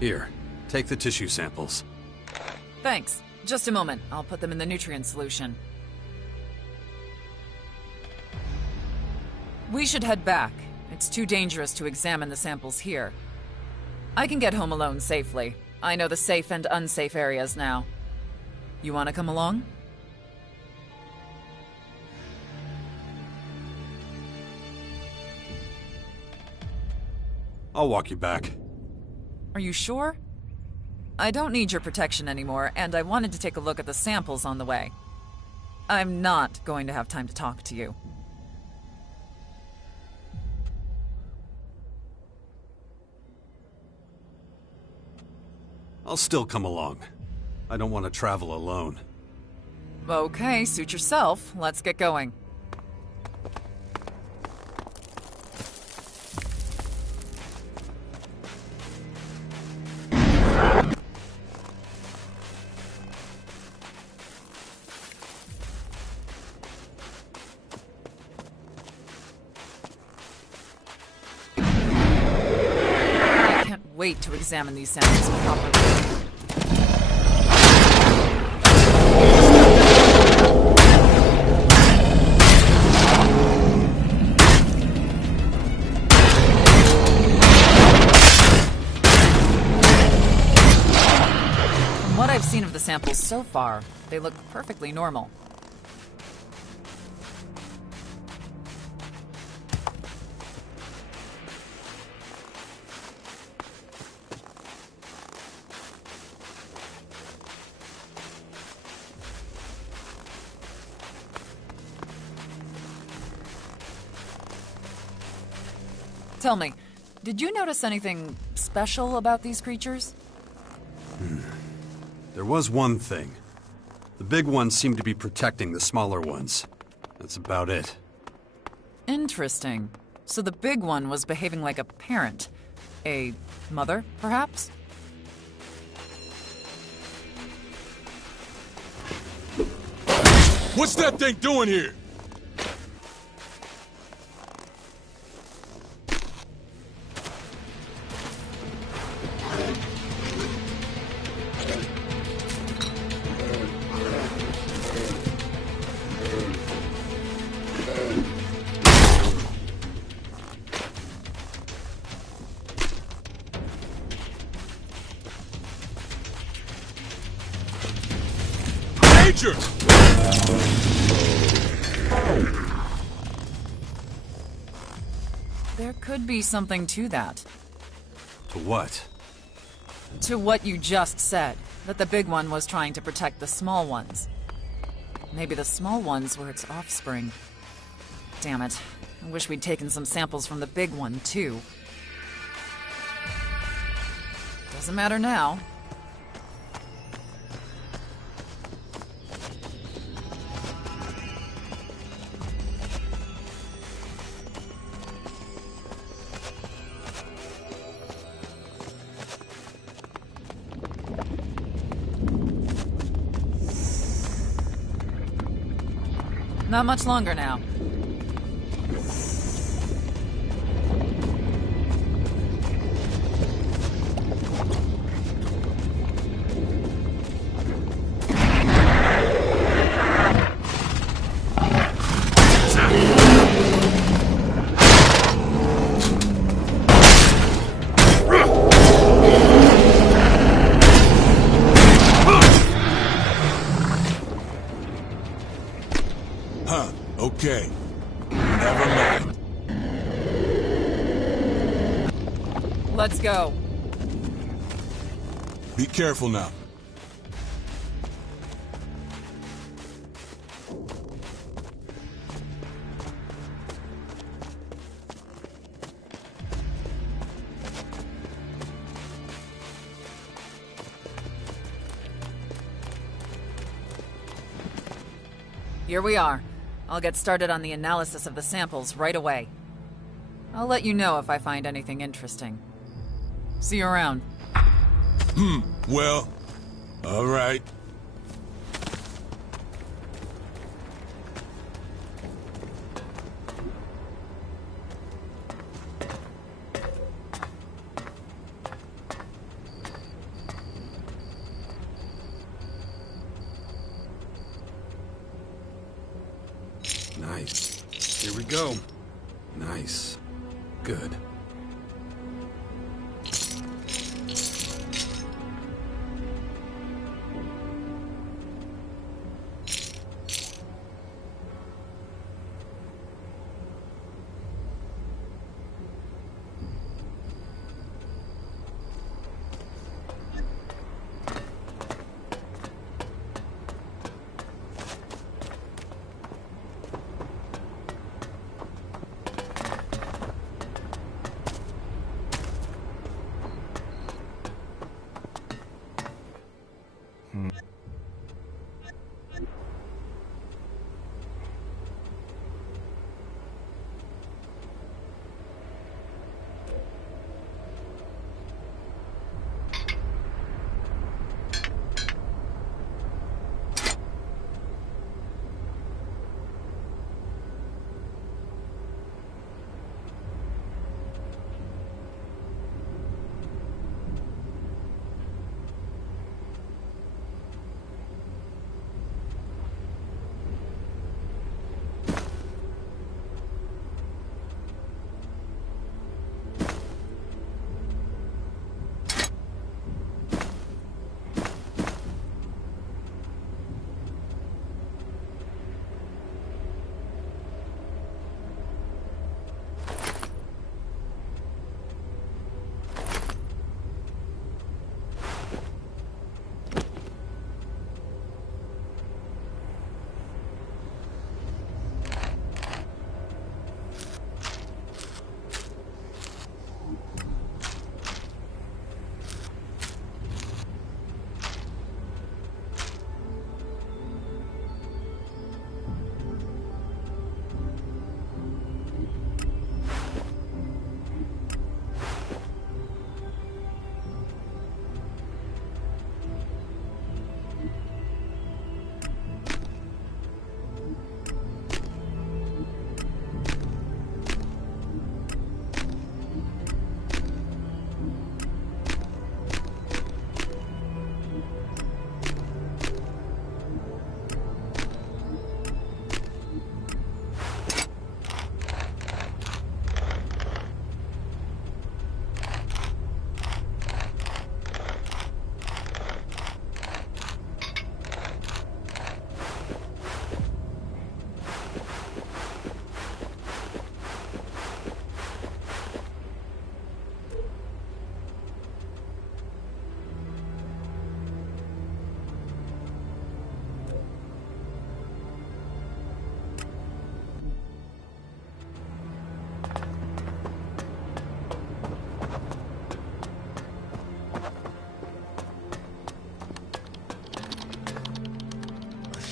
Here, take the tissue samples. Thanks. Just a moment. I'll put them in the nutrient solution. We should head back. It's too dangerous to examine the samples here. I can get home alone safely. I know the safe and unsafe areas now. You want to come along? I'll walk you back. Are you sure? I don't need your protection anymore, and I wanted to take a look at the samples on the way. I'm not going to have time to talk to you. I'll still come along. I don't want to travel alone. Okay, suit yourself. Let's get going. I can't wait to examine these samples properly. From what I've seen of the samples so far, they look perfectly normal. Tell me, did you notice anything special about these creatures? There was one thing. The big ones seem to be protecting the smaller ones. That's about it. Interesting. So the big one was behaving like a parent. A mother, perhaps? What's that thing doing here? Danger! There could be something to that. To what? To what you just said, that the big one was trying to protect the small ones. Maybe the small ones were its offspring. Damn it. I wish we'd taken some samples from the big one, too. Doesn't matter now. Not much longer now. Okay. Never mind. Let's go. Be careful now. Here we are. I'll get started on the analysis of the samples right away. I'll let you know if I find anything interesting. See you around. Well, all right. right. Here we go. Nice. Good.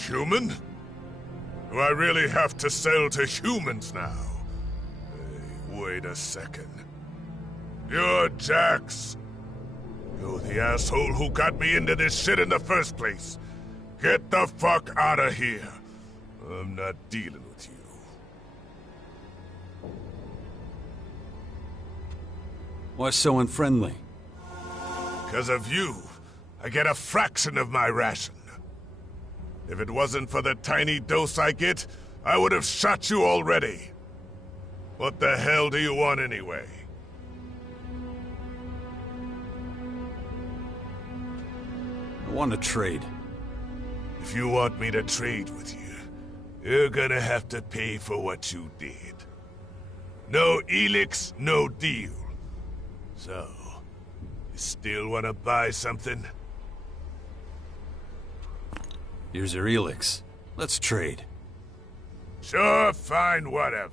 Human? Do I really have to sell to humans now? Hey, wait a second. You're Jax. You're the asshole who got me into this shit in the first place. Get the fuck out of here. I'm not dealing with you. Why so unfriendly? Because of you, I get a fraction of my ration. If it wasn't for the tiny dose I get, I would have shot you already. What the hell do you want anyway? I want to trade. If you want me to trade with you, you're gonna have to pay for what you did. No Elex, no deal. So, you still wanna buy something? Here's your Elex. Let's trade. Sure, fine, whatever.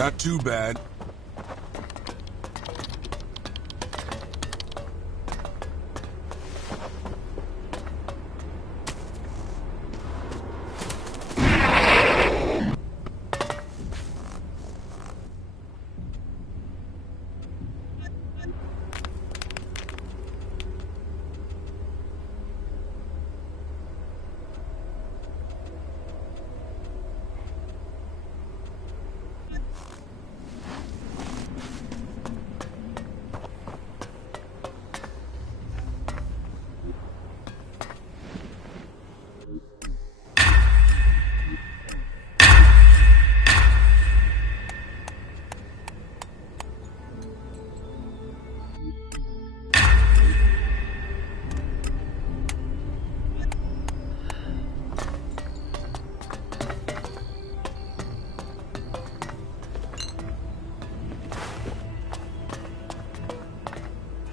Not too bad.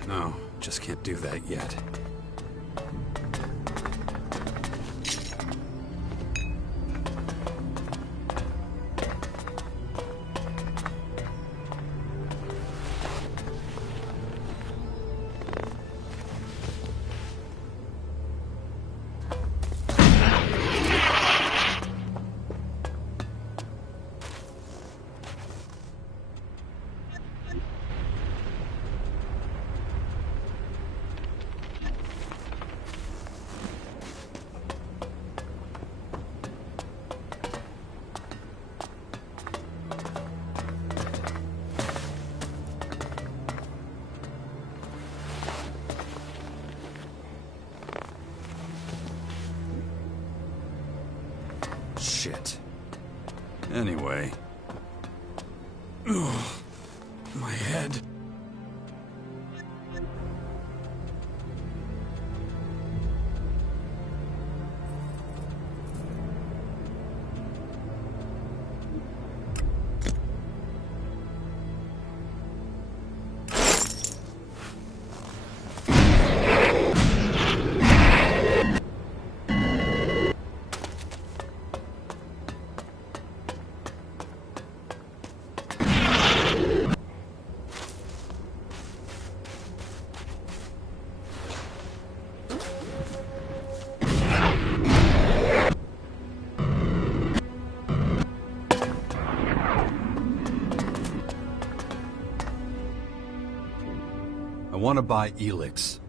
No, just can't do that yet. Shit. Anyway. Ugh, my head. I want to buy Elex.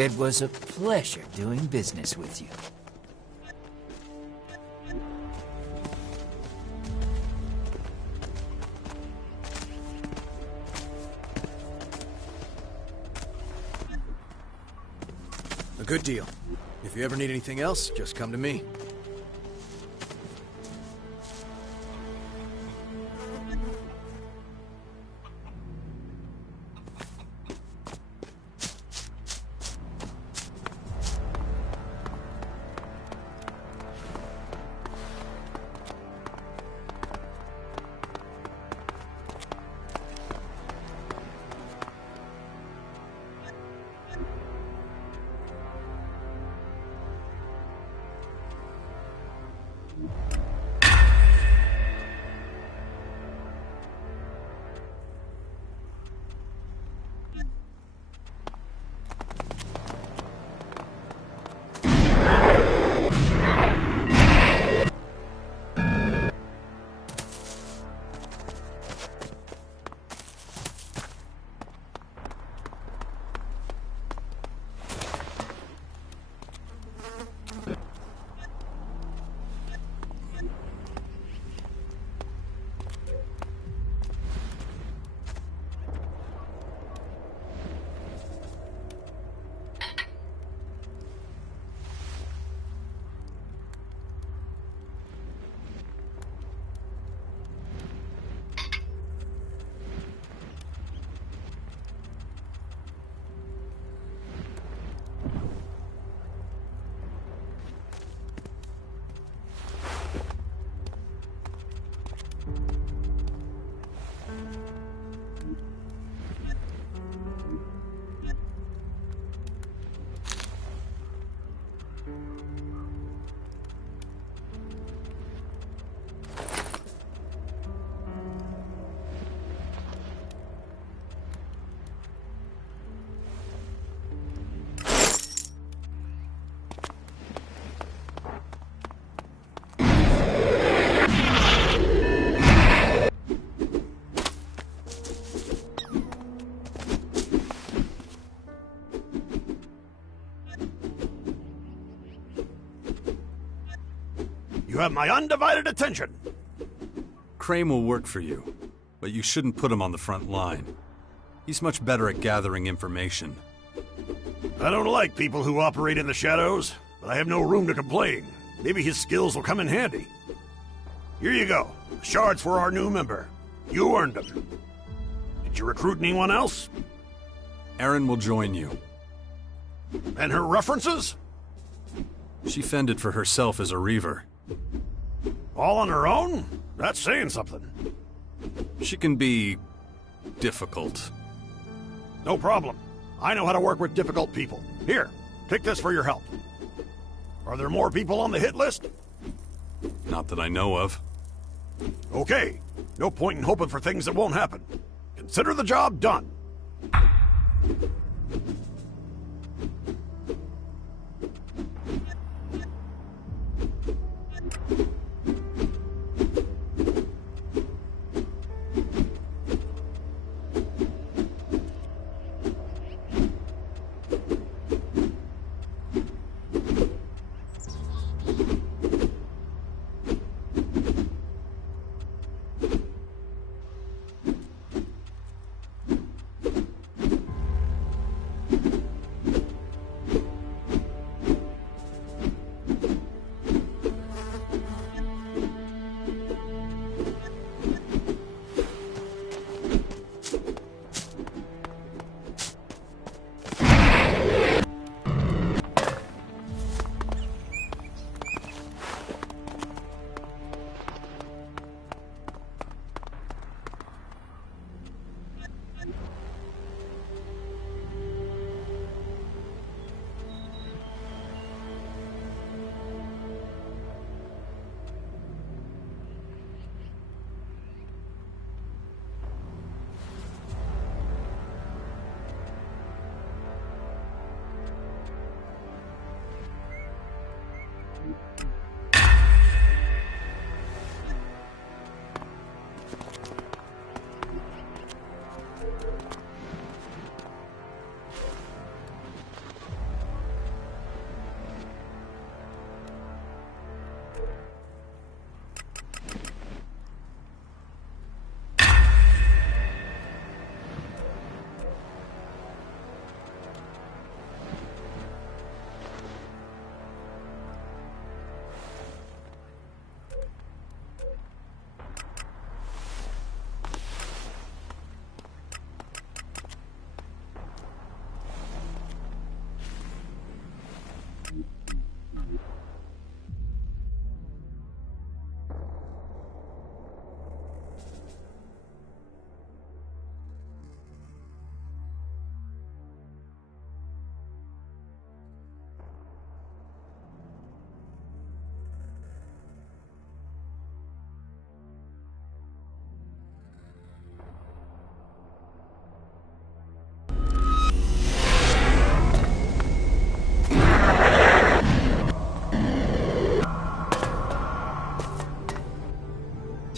It was a pleasure doing business with you. A good deal. If you ever need anything else, just come to me. have my undivided attention. Crane will work for you, but you shouldn't put him on the front line. He's much better at gathering information. I don't like people who operate in the shadows, but I have no room to complain. Maybe his skills will come in handy. Here you go. Shards for our new member. You earned them. Did you recruit anyone else? Erin will join you. And her references? She fended for herself as a Reaver. All on her own? That's saying something. She can be difficult. No problem. I know how to work with difficult people. Here, take this for your help. Are there more people on the hit list? Not that I know of. Okay. No point in hoping for things that won't happen. Consider the job done.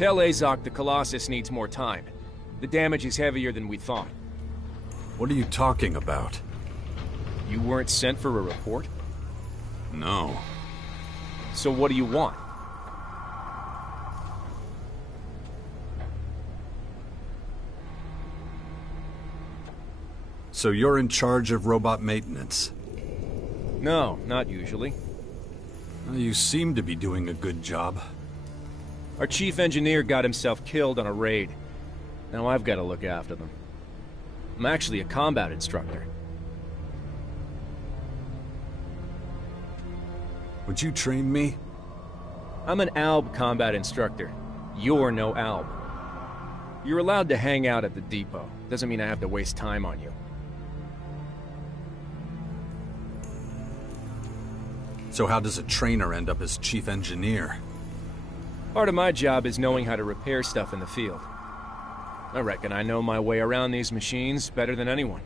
Tell Azok the Colossus needs more time. The damage is heavier than we thought. What are you talking about? You weren't sent for a report? No. So what do you want? So you're in charge of robot maintenance? No, not usually. Well, you seem to be doing a good job. Our chief engineer got himself killed on a raid. Now I've got to look after them. I'm actually a combat instructor. Would you train me? I'm an ALB combat instructor. You're no ALB. You're allowed to hang out at the depot. Doesn't mean I have to waste time on you. So how does a trainer end up as chief engineer? Part of my job is knowing how to repair stuff in the field. I reckon I know my way around these machines better than anyone.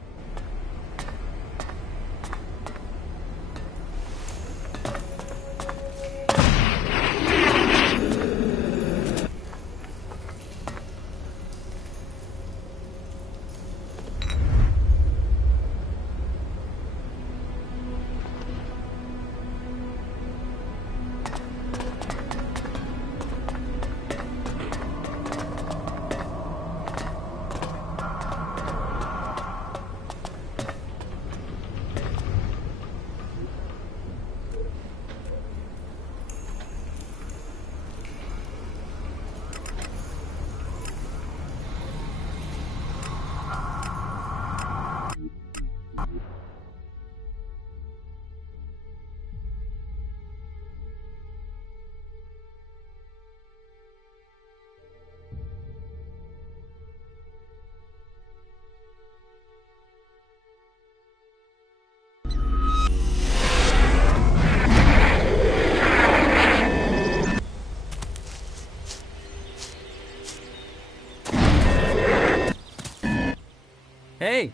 Hey.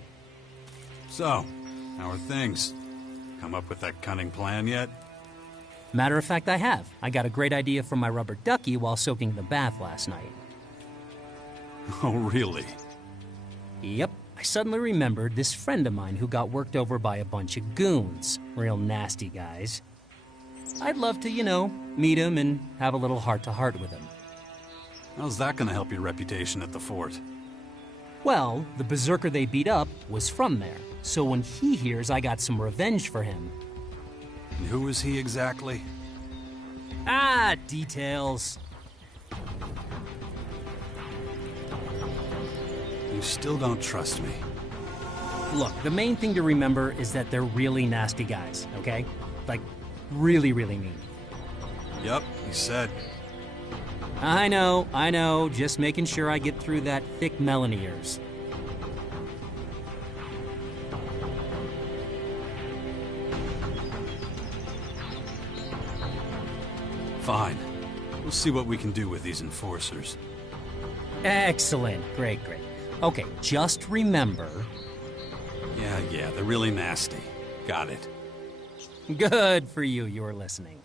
So, how are things? Come up with that cunning plan yet? Matter of fact, I have. I got a great idea from my rubber ducky while soaking in the bath last night. Oh, really? Yep. I suddenly remembered this friend of mine who got worked over by a bunch of goons. Real nasty guys. I'd love to, meet him and have a little heart-to-heart with him. How's that gonna help your reputation at the fort? Well, the berserker they beat up was from there, so when he hears I got some revenge for him... And who is he exactly? Ah, details. You still don't trust me. Look, the main thing to remember is that they're really nasty guys, okay? Like, really, really mean. Yep, he said. I know, just making sure I get through that thick melon ears. Fine. We'll see what we can do with these enforcers. Excellent, great. Okay, just remember... Yeah, they're really nasty. Got it. Good for you, you're listening.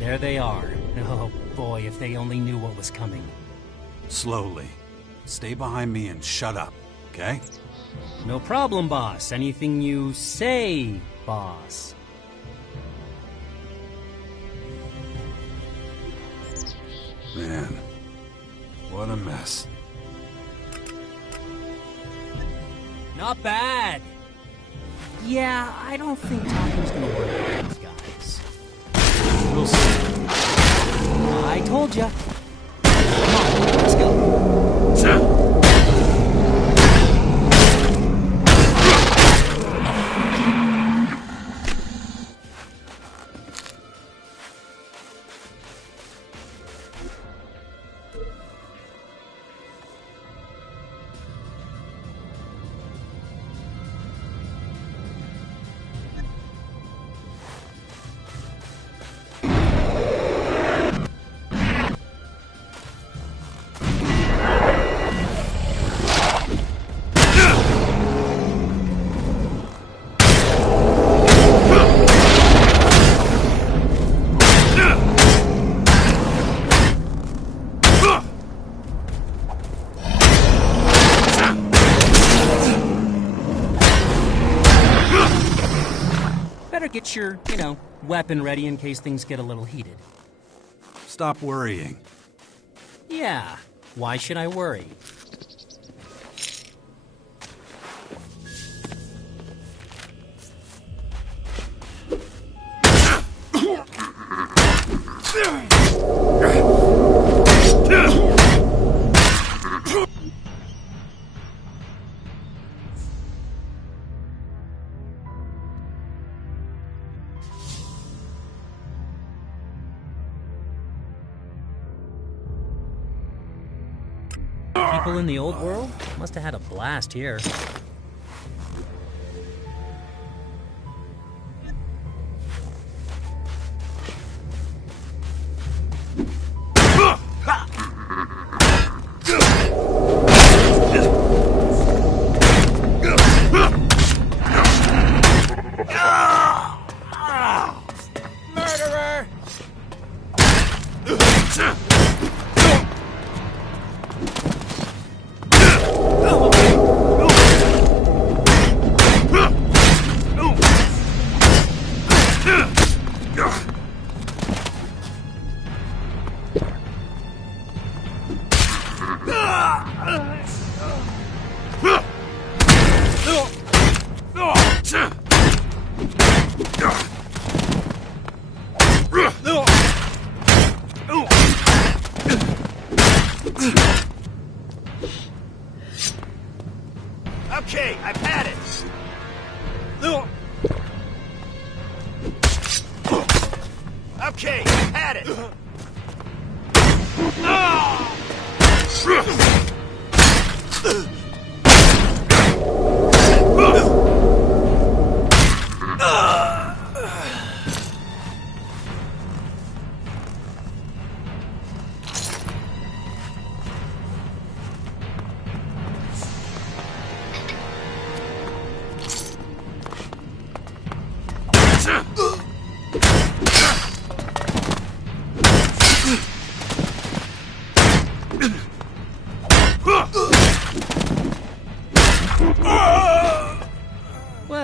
There they are. Oh boy, if they only knew what was coming. Slowly. Stay behind me and shut up, okay? No problem, boss. Anything you say, boss. Man, what a mess. Not bad. Yeah, I don't think talking's gonna work with these guys. We'll see. I told ya. Come on, let's go. Get your, weapon ready in case things get a little heated. Stop worrying. Yeah, why should I worry? People in the old world must have had a blast here. Murderer! Okay, I've had it. Okay, I've had it.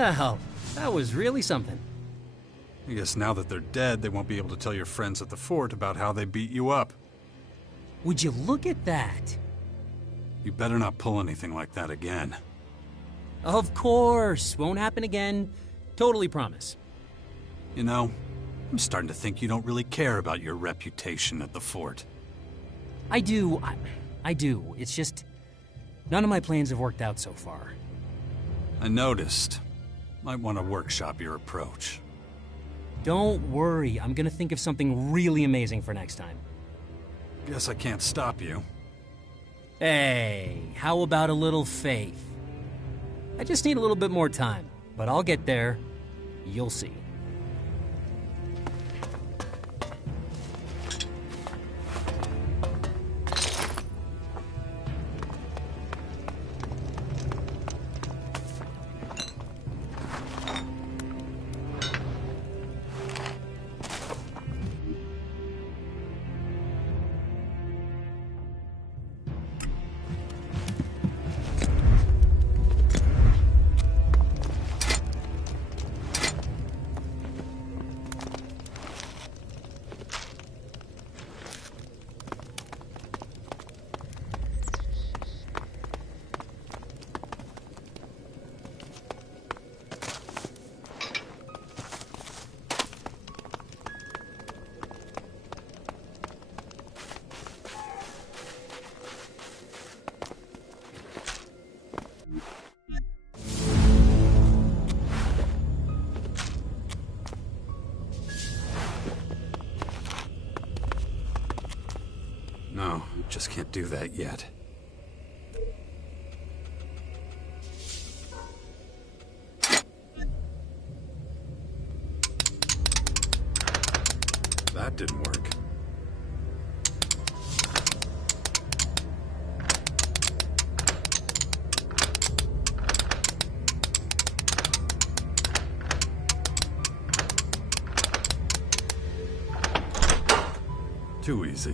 Well, that was really something. I guess now that they're dead, they won't be able to tell your friends at the fort about how they beat you up. Would you look at that? You better not pull anything like that again. Of course. Won't happen again. Totally promise. You know, I'm starting to think you don't really care about your reputation at the fort. I do. I do. It's just... none of my plans have worked out so far. I noticed. Might want to workshop your approach. Don't worry. I'm gonna think of something really amazing for next time. Guess I can't stop you. Hey, how about a little faith? I just need a little bit more time, but I'll get there. You'll see. No, just can't do that yet. That didn't work. Too easy.